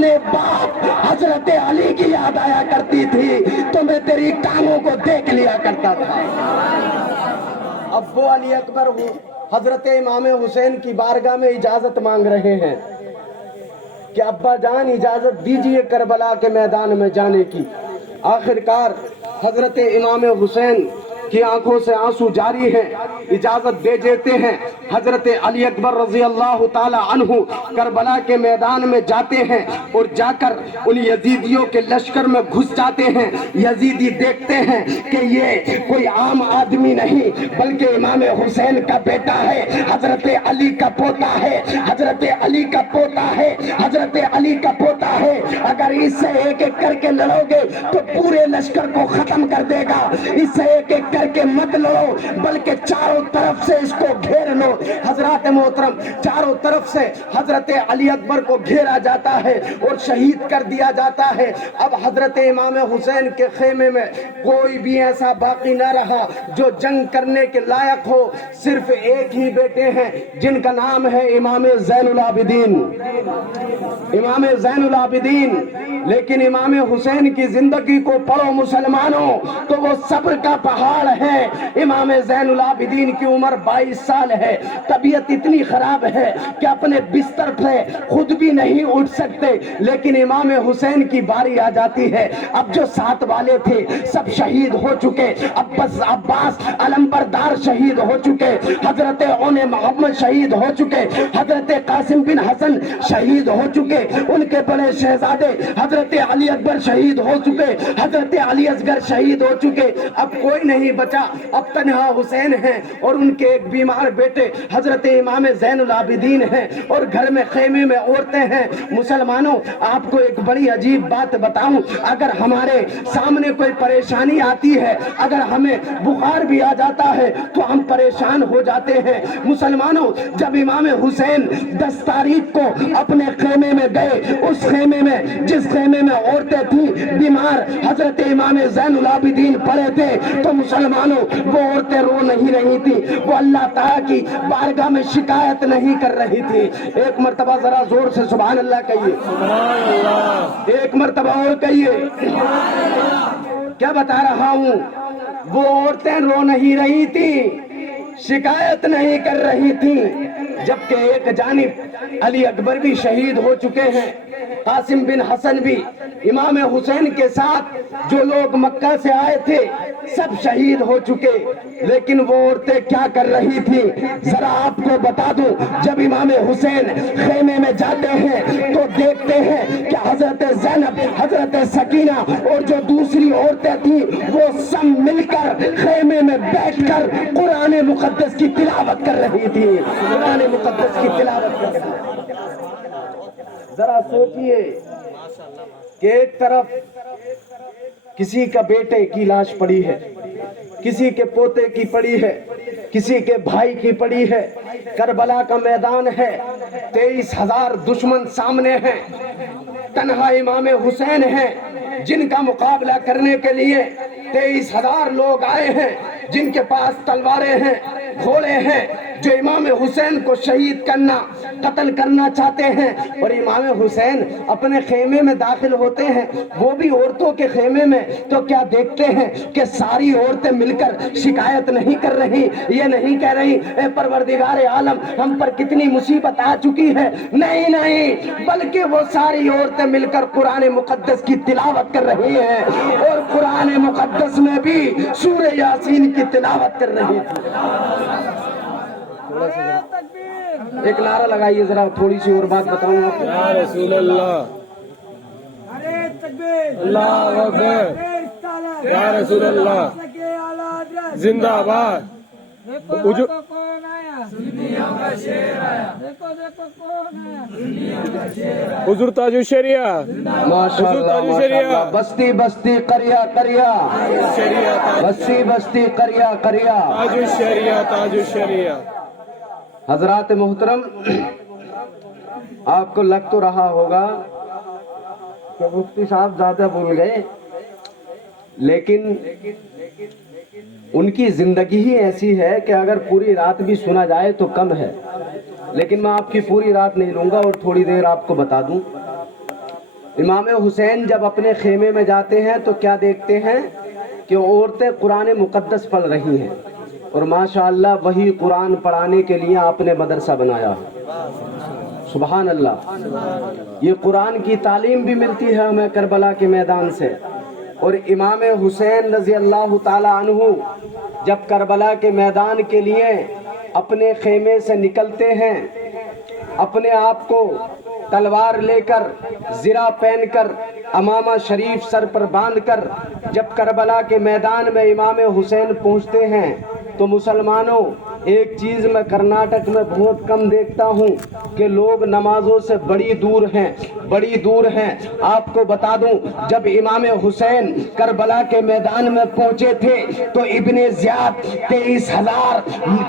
اپنے باپ حضرت علی کی یاد آیا کرتی تھی تو میں تیری ٹانگوں کو دیکھ لیا کرتا تھا۔ اب وہ علی اکبر حضرت امام حسین کی بارگاہ میں اجازت مانگ رہے ہیں کہ ابا جان اجازت دیجئے کربلا کے میدان میں جانے کی۔ آخرکار حضرت امام حسین کی آنکھوں سے آنسو جاری ہیں، اجازت دے دیتے ہیں۔ حضرت علی اکبر رضی اللہ تعالی عنہ کربلا کے میدان میں جاتے ہیں اور جا کر ان یزیدیوں کے لشکر میں گھس جاتے ہیں۔ یزیدی دیکھتے ہیں کہ یہ کوئی عام آدمی نہیں بلکہ امام حسین کا بیٹا ہے، حضرت علی کا پوتا ہے، حضرت علی کا پوتا ہے، حضرت علی کا پوتا ہے۔ اگر اس سے ایک ایک کر کے لڑو گے تو پورے لشکر کو ختم کر دے گا، اس سے ایک ایک کر کے مت لڑو بلکہ چاروں طرف سے اس کو گھیر لو۔ حضرات محترم، چاروں طرف سے حضرت علی اکبر کو گھیرا جاتا ہے اور شہید کر دیا جاتا ہے۔ اب حضرت امام حسین کے خیمے میں کوئی بھی ایسا باقی نہ رہا جو جنگ کرنے کے لائق ہو، صرف ایک ہی بیٹے ہیں جن کا نام ہے امام زین العابدین، امام زین العابدین۔ لیکن امام حسین کی زندگی کو پڑھو مسلمانوں تو وہ صبر کا پہاڑ ہے۔ امام زین العابدین کی عمر 22 سال ہے، طبیعت اتنی خراب ہے کہ اپنے بستر پہ خود بھی نہیں اٹھ سکتے، لیکن امام حسین کی باری آ جاتی ہے۔ اب جو ساتھ والے تھے سب شہید ہو چکے، عباس علمبردار شہید ہو چکے، حضرت اون محمد شہید ہو چکے، حضرت قاسم بن حسن شہید ہو چکے، ان کے بڑے شہزادے حضرت علی اکبر شہید ہو چکے، حضرت علی اصغر شہید ہو چکے۔ اب کوئی نہیں بچا، اب تنہا حسین ہیں اور ان کے ایک بیمار بیٹے حضرت امام زین العابدین ہیں اور گھر میں خیمے میں عورتیں ہیں۔ مسلمانوں، آپ کو ایک بڑی عجیب بات بتاؤں، اگر ہمارے سامنے کوئی پریشانی آتی ہے، اگر ہمیں بخار بھی آ جاتا ہے تو ہم پریشان ہو جاتے ہیں۔ مسلمانوں، جب امام حسین 10 تاریخ کو اپنے خیمے میں گئے، اس خیمے میں جس خیمے میں عورتیں تھیں بیمار، حضرت امام زین العابدین پڑے تھے، تو مسلمانوں وہ عورتیں رو نہیں رہی تھی، وہ اللہ تعالیٰ کی بارگاہ میں شکایت نہیں کر رہی تھی۔ ایک مرتبہ ذرا زور سے سبحان اللہ کہیے، ایک مرتبہ اور کہیے۔ کیا بتا رہا ہوں؟ وہ عورتیں رو نہیں رہی تھی، شکایت نہیں کر رہی تھی، جبکہ ایک جانب علی اکبر بھی شہید ہو چکے ہیں، قاسم بن حسن بھی، امام حسین کے ساتھ جو لوگ مکہ سے آئے تھے سب شہید ہو چکے، لیکن وہ عورتیں کیا کر رہی تھی ذرا آپ کو بتا دوں۔ جب امام حسین خیمے میں جاتے ہیں تو دیکھتے ہیں کہ حضرت زینب، حضرت سکینہ اور جو دوسری عورتیں تھیں وہ سب مل کر خیمے میں بیٹھ کر قرآن مقدس کی تلاوت کر رہی تھی، قرآن مقدس کی تلاوت کر رہی تھی۔ ذرا سوچئے کہ ایک طرف کسی کا بیٹے کی لاش پڑی ہے، کسی کے پوتے کی پڑی ہے، کسی کے بھائی کی پڑی ہے، کربلا کا میدان ہے، 23,000 دشمن سامنے ہیں، تنہا امام حسین ہیں جن کا مقابلہ کرنے کے لیے 23,000 لوگ آئے ہیں، جن کے پاس تلواریں ہیں، گھوڑے ہیں، جو امام حسین کو شہید کرنا، قتل کرنا چاہتے ہیں۔ اور امام حسین اپنے خیمے میں داخل ہوتے ہیں، وہ بھی عورتوں کے خیمے میں، تو کیا دیکھتے ہیں کہ ساری عورتیں مل کر شکایت نہیں کر رہی، یہ نہیں کہہ رہی اے پروردگار عالم ہم پر کتنی مصیبت آ چکی ہے، نہیں نہیں، بلکہ وہ ساری عورتیں مل کر قرآن مقدس کی تلاوت کر رہی ہیں، اور قرآن مقدس میں بھی سورہ یاسین کی تلاوت کر رہی تھی۔ ایک نعرہ لگائیے ذرا، تھوڑی سی اور بات بتاؤں آپ کو۔ یا رسول اللہ، اللہ اکبر، یا رسول اللہ، زندہ آباد۔ حضور تاج الشریعہ، ماشاءاللہ ماشاءاللہ، بستی بستی قریہ قریہ، بستی بستی قریہ قریہ، تاج الشریعہ، تاج الشریعہ۔ حضرات محترم، آپ کو لگ تو رہا ہوگا کہ مفتی صاحب زیادہ بول گئے، لیکن ان کی زندگی ہی ایسی ہے کہ اگر پوری رات بھی سنا جائے تو کم ہے، لیکن میں آپ کی پوری رات نہیں لوں گا اور تھوڑی دیر آپ کو بتا دوں۔ امام حسین جب اپنے خیمے میں جاتے ہیں تو کیا دیکھتے ہیں کہ عورتیں قرآن مقدس پڑھ رہی ہیں، اور ماشاءاللہ وہی قرآن پڑھانے کے لیے آپ نے مدرسہ بنایا۔ سبحان اللہ، یہ قرآن کی تعلیم بھی ملتی ہے ہمیں کربلا کے میدان سے۔ اور امام حسین رضی اللہ تعالی عنہ جب کربلا کے میدان کے لیے اپنے خیمے سے نکلتے ہیں، اپنے آپ کو تلوار لے کر، زرہ پہن کر، امامہ شریف سر پر باندھ کر جب کربلا کے میدان میں امام حسین پہنچتے ہیں تو مسلمانوں، ایک چیز میں کرناٹک میں بہت کم دیکھتا ہوں کہ لوگ نمازوں سے بڑی دور ہیں۔ آپ کو بتا دوں، جب امام حسین کربلا کے میدان میں پہنچے تھے تو ابن زیاد 23,000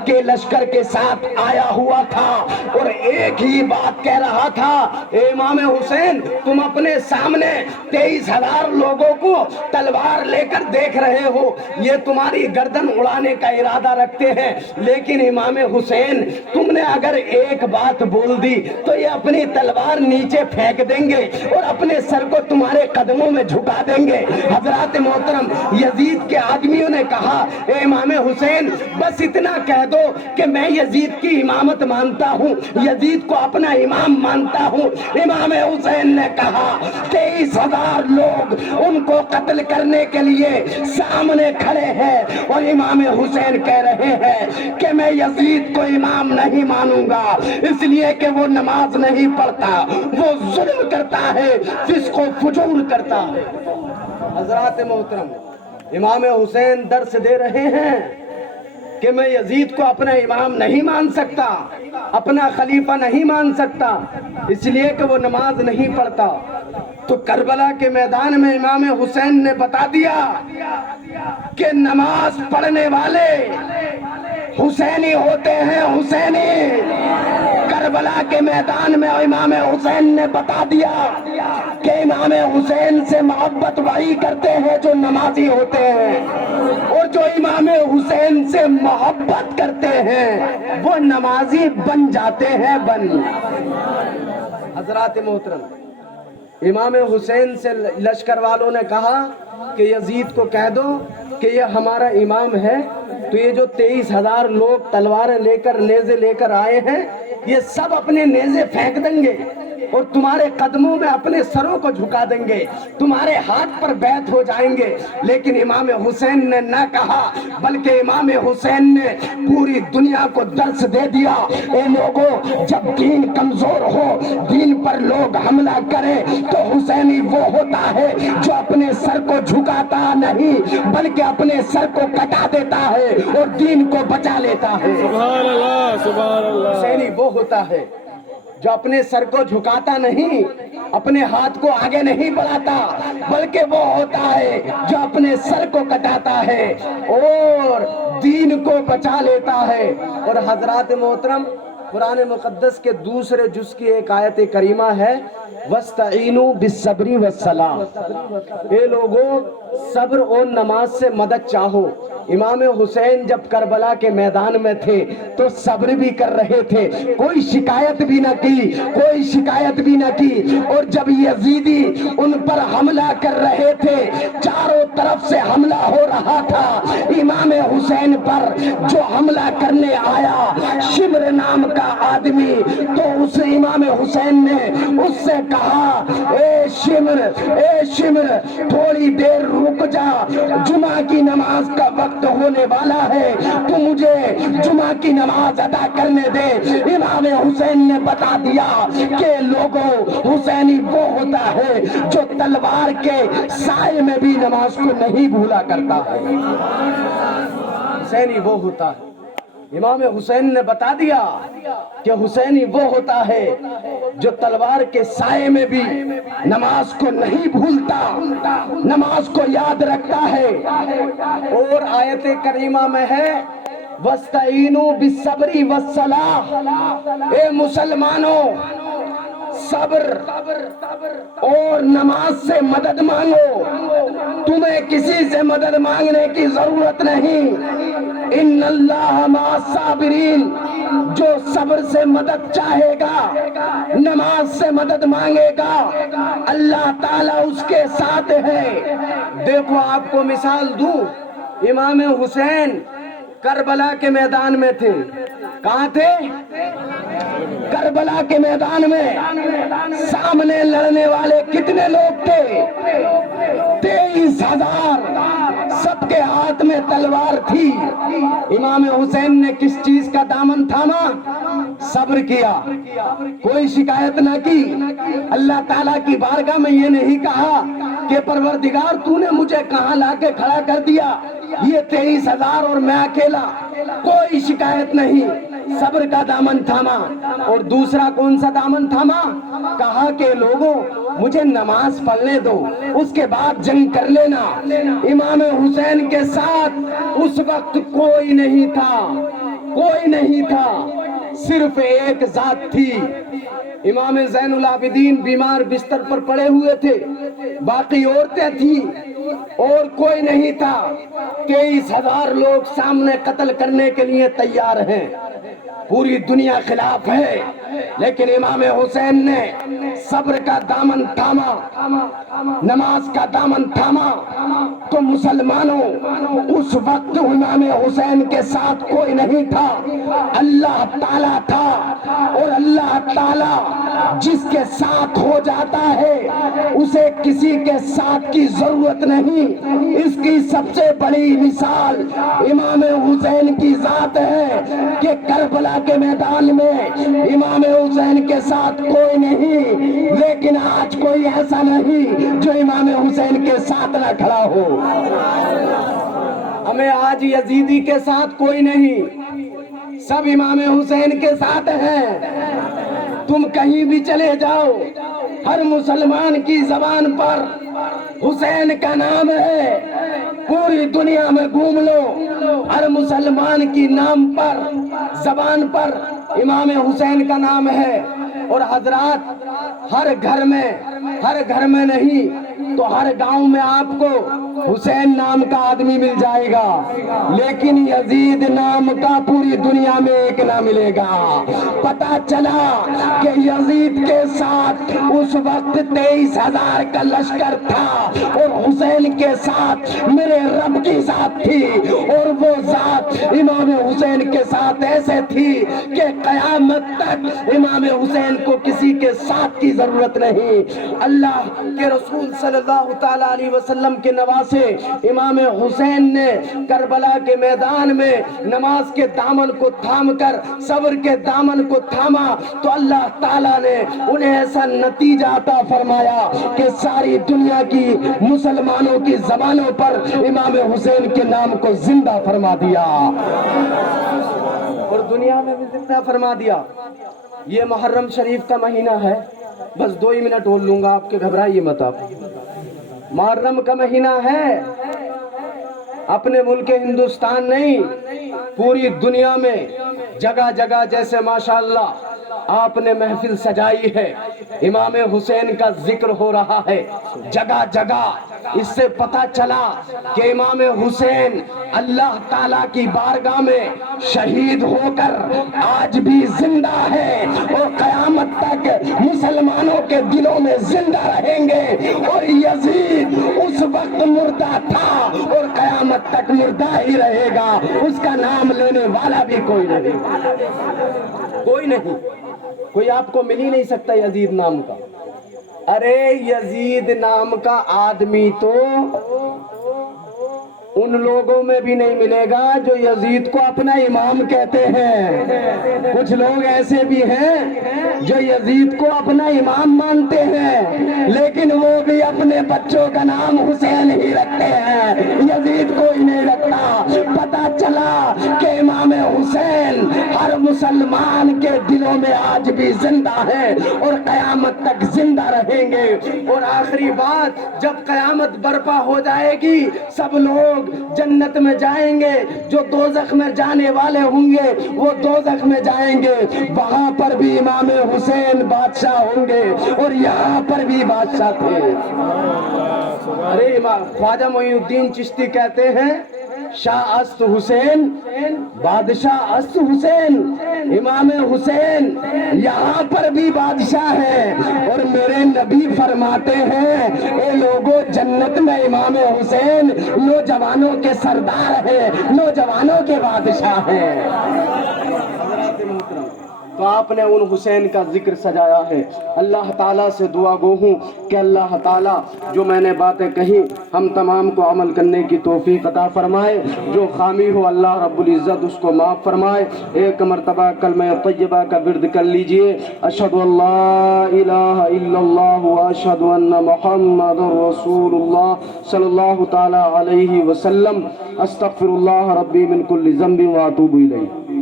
کے لشکر کے ساتھ آیا ہوا تھا اور ایک ہی بات کہہ رہا تھا، اے امام حسین، تم اپنے سامنے 23,000 لوگوں کو تلوار لے کر دیکھ رہے ہو، یہ تمہاری گردن اڑانے کا ارادہ رکھتے ہیں، لیکن امام حسین تم نے اگر ایک بات بول دی تو یہ اپنی تلوار نیچے پھینک دیں گے اور اپنے سر کو تمہارے قدموں میں جھکا دیں گے۔ حضرات محترم، یزید کے آدمیوں نے کہا، اے امام حسین، بس اتنا کہہ دو کہ میں یزید کی امامت مانتا ہوں، یزید کو اپنا امام مانتا ہوں۔ امام حسین نے کہا، 23,000 لوگ ان کو قتل کرنے کے لیے سامنے کھڑے ہیں اور امام حسین کہہ رہے ہیں کہ میں یزید کو امام نہیں مانوں گا، اس لیے کہ وہ نماز نہیں پڑھتا، وہ ظلم کرتا ہے، فسق و فجور کرتا ہے۔ حضرات محترم، امام حسین درس دے رہے ہیں کہ میں یزید کو اپنا امام نہیں مان سکتا، اپنا خلیفہ نہیں مان سکتا، اس لیے کہ وہ نماز نہیں پڑھتا۔ تو کربلا کے میدان میں امام حسین نے بتا دیا کہ نماز پڑھنے والے حسینی ہوتے ہیں، حسینی۔ کربلا کے میدان میں امام حسین نے بتا دیا کہ امام حسین سے محبت وہی کرتے ہیں جو نمازی ہوتے ہیں، اور جو امام حسین سے محبت کرتے ہیں وہ نمازی بن جاتے ہیں۔ حضرات محترم، امام حسین سے لشکر والوں نے کہا کہ یزید کو کہہ دو کہ یہ ہمارا امام ہے، تو یہ جو 23,000 لوگ تلواریں لے کر، نیزے لے کر آئے ہیں، یہ سب اپنے نیزے پھینک دیں گے اور تمہارے قدموں میں اپنے سروں کو جھکا دیں گے، تمہارے ہاتھ پر بیعت ہو جائیں گے۔ لیکن امام حسین نے نہ کہا، بلکہ امام حسین نے پوری دنیا کو درس دے دیا، اے لوگوں، جب دین کمزور ہو، دین پر لوگ حملہ کریں تو حسینی وہ ہوتا ہے جو اپنے سر کو جھکاتا نہیں بلکہ اپنے سر کو کٹا دیتا ہے اور دین کو بچا لیتا ہے۔ سبحان اللہ، سبحان اللہ۔ حسینی وہ ہوتا ہے جو اپنے سر کو جھکاتا نہیں، اپنے ہاتھ کو آگے نہیں بڑھاتا، بلکہ وہ ہوتا ہے جو اپنے سر کو کٹاتا ہے اور دین کو بچا لیتا ہے۔ اور حضرات محترم، قرآن مقدس کے دوسرے جز کی ایک آیت کریمہ ہے، وَاسْتَعِینُوا بِالصَّبْرِ وَالصَّلَاةِ، اے لوگوں، صبر اور نماز سے مدد چاہو۔ امام حسین جب کربلا کے میدان میں تھے تو صبر بھی کر رہے تھے، کوئی شکایت بھی نہ کی، اور جب یزیدی ان پر حملہ کر رہے تھے، چاروں طرف سے حملہ ہو رہا تھا، امام حسین پر جو حملہ کرنے آیا شمر نام کا آدمی، تو اس امام حسین نے اس سے کہا، اے شمر تھوڑی دیر رک جا، جمعہ کی نماز کا وقت ہونے والا ہے، تو مجھے جمعہ کی نماز ادا کرنے دے۔ امام حسین نے بتا دیا کہ لوگوں، حسینی وہ ہوتا ہے جو تلوار کے سائے میں بھی نماز کو نہیں بھولا کرتا ہے۔ حسینی وہ ہوتا ہے، امام حسین نے بتا دیا کہ حسینی وہ ہوتا ہے جو تلوار کے سائے میں بھی نماز کو نہیں بھولتا، نماز کو یاد رکھتا ہے۔ اور آیت کریمہ میں ہے، وَاسْتَعِینُوا بِالصَّبْرِ وَالصَّلَاةِ، اے مسلمانوں، صبر اور نماز سے مدد مانگو، تمہیں کسی سے مدد مانگنے کی ضرورت نہیں۔ ان اللہ مع الصابرین، جو صبر سے مدد چاہے گا، نماز سے مدد مانگے گا، اللہ تعالیٰ اس کے ساتھ ہے۔ دیکھو آپ کو مثال دوں، امام حسین کربلا کے میدان میں تھے۔ کہاں تھے؟ کربلا کے میدان میں سامنے لڑنے والے کتنے لوگ تھے؟ 23,000، سب کے ہاتھ میں تلوار تھی۔ امام حسین نے کس چیز کا دامن تھاما؟ صبر کیا، کوئی شکایت نہ کی۔ اللہ تعالیٰ کی بارگاہ میں یہ نہیں کہا کہ پروردگار تو نے مجھے کہاں لا کے کھڑا کر دیا، یہ 23,000 اور میں اکیلا، کوئی شکایت نہیں، صبر کا دامن تھاما۔ اور دوسرا کون سا دامن تھاما؟ کہا کہ لوگوں مجھے نماز پڑھنے دو، اس کے بعد جنگ کر لینا۔ امام حسین کے ساتھ اس وقت کوئی نہیں تھا، کوئی نہیں تھا، صرف ایک ذات تھی۔ امام زین العابدین بیمار بستر پر پڑے ہوئے تھے، باقی عورتیں تھیں اور کوئی نہیں تھا۔ 23,000 لوگ سامنے قتل کرنے کے لیے تیار ہیں، پوری دنیا خلاف ہے، لیکن امام حسین نے صبر کا دامن تھاما، نماز کا دامن تھاما۔ تو مسلمانوں اس وقت امام حسین کے ساتھ کوئی نہیں تھا، اللہ تعالیٰ تھا، اور اللہ تعالیٰ جس کے ساتھ ہو جاتا ہے اسے کسی کے ساتھ کی ضرورت نہیں۔ اس کی سب سے بڑی مثال امام حسین کی ذات ہے کہ کربلا کے میدان میں امام حسین کے ساتھ کوئی نہیں، لیکن آج کوئی ایسا نہیں جو امام حسین کے ساتھ نہ کھڑا ہو۔ ہمیں آج یزیدی کے ساتھ کوئی نہیں، سب امام حسین کے ساتھ ہیں۔ تم کہیں بھی چلے جاؤ، ہر مسلمان کی زبان پر حسین کا نام ہے، پوری دنیا میں گھوم لو، ہر مسلمان کی نام پر، زبان پر امام حسین کا نام ہے۔ اور حضرات ہر گھر میں نہیں تو ہر گاؤں میں آپ کو حسین نام کا آدمی مل جائے گا، لیکن یزید نام کا پوری دنیا میں ایک نہ ملے گا۔ پتا چلا کہ یزید کے ساتھ اس وقت 23,000 کا لشکر تھا، اور حسین کے ساتھ میرے رب کی ذات تھی، اور وہ ذات امام حسین کے ساتھ ایسے تھی کہ قیامت تک امام حسین کو کسی کے ساتھ کی ضرورت نہیں۔ اللہ کے رسول صلی اللہ تعالی علیہ وسلم کے نواسے امام حسین نے کربلا کے میدان میں نماز کے دامن کو تھام کر صبر کے دامن کو تھاما، تو اللہ تعالیٰ نے انہیں ایسا نتیجہ عطا فرمایا کہ ساری دنیا کی مسلمانوں کی زبانوں پر امام حسین کے نام کو زندہ فرما دیا، اور دنیا میں بھی زندہ فرما دیا۔ یہ محرم شریف کا مہینہ ہے، بس 2 ہی منٹ بول لوں گا، آپ کے گھبرائیے مت۔ آپ محرم کا مہینہ ہے، اپنے ملک ہندوستان نہیں، پوری دنیا میں جگہ جگہ جیسے ماشاءاللہ آپ نے محفل سجائی ہے، امام حسین کا ذکر ہو رہا ہے جگہ جگہ۔ اس سے پتہ چلا کہ امام حسین اللہ تعالیٰ کی بارگاہ میں شہید ہو کر آج بھی زندہ ہے، اور قیامت تک مسلمانوں کے دلوں میں زندہ رہیں گے۔ اور یزید اس وقت مردہ تھا اور قیامت تک مردہ ہی رہے گا، اس کا نام لینے والا بھی کوئی نہیں، کوئی نہیں، کوئی آپ کو مل ہی نہیں سکتا یزید نام کا۔ ارے یزید نام کا آدمی تو ان لوگوں میں بھی نہیں ملے گا جو یزید کو اپنا امام کہتے ہیں۔ کچھ لوگ ایسے بھی ہیں جو یزید کو اپنا امام مانتے ہیں، لیکن وہ بھی اپنے بچوں کا نام حسین ہی رکھتے ہیں، یزید کو ہی نہیں رکھتا۔ پتا چلا کہ امام حسین ہر مسلمان کے دلوں میں آج بھی زندہ ہے اور قیامت تک زندہ رہیں گے۔ اور آخری بات، جب قیامت برپا ہو جائے گی، سب لوگ جنت میں جائیں گے، جو دوزخ میں جانے والے ہوں گے وہ دوزخ میں جائیں گے، وہاں پر بھی امام حسین بادشاہ ہوں گے اور یہاں پر بھی بادشاہ تھے۔ ارے خواجہ معین الدین چشتی کہتے ہیں شاہ است حسین بادشاہ است حسین امام حسین یہاں پر بھی بادشاہ ہے، اور میرے نبی فرماتے ہیں اے لوگوں جنت میں امام حسین نوجوانوں کے سردار ہیں، نوجوانوں کے بادشاہ ہیں۔ تو آپ نے ان حسین کا ذکر سجایا ہے۔ اللہ تعالیٰ سے دعا گو ہوں کہ اللہ تعالیٰ جو میں نے باتیں کہیں ہم تمام کو عمل کرنے کی توفیق عطا فرمائے، جو خامی ہو اللہ رب العزت اس کو معاف فرمائے۔ ایک مرتبہ کلمہ طیبہ کا ورد کر لیجئے، اشہد ان لا الہ الا اللہ واشہد ان محمد رسول اللہ صلی اللہ تعالی علیہ وسلم، استغفر اللہ ربی من کل ذنب واتوب الیہ۔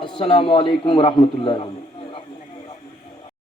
السلام علیکم ورحمۃ اللہ۔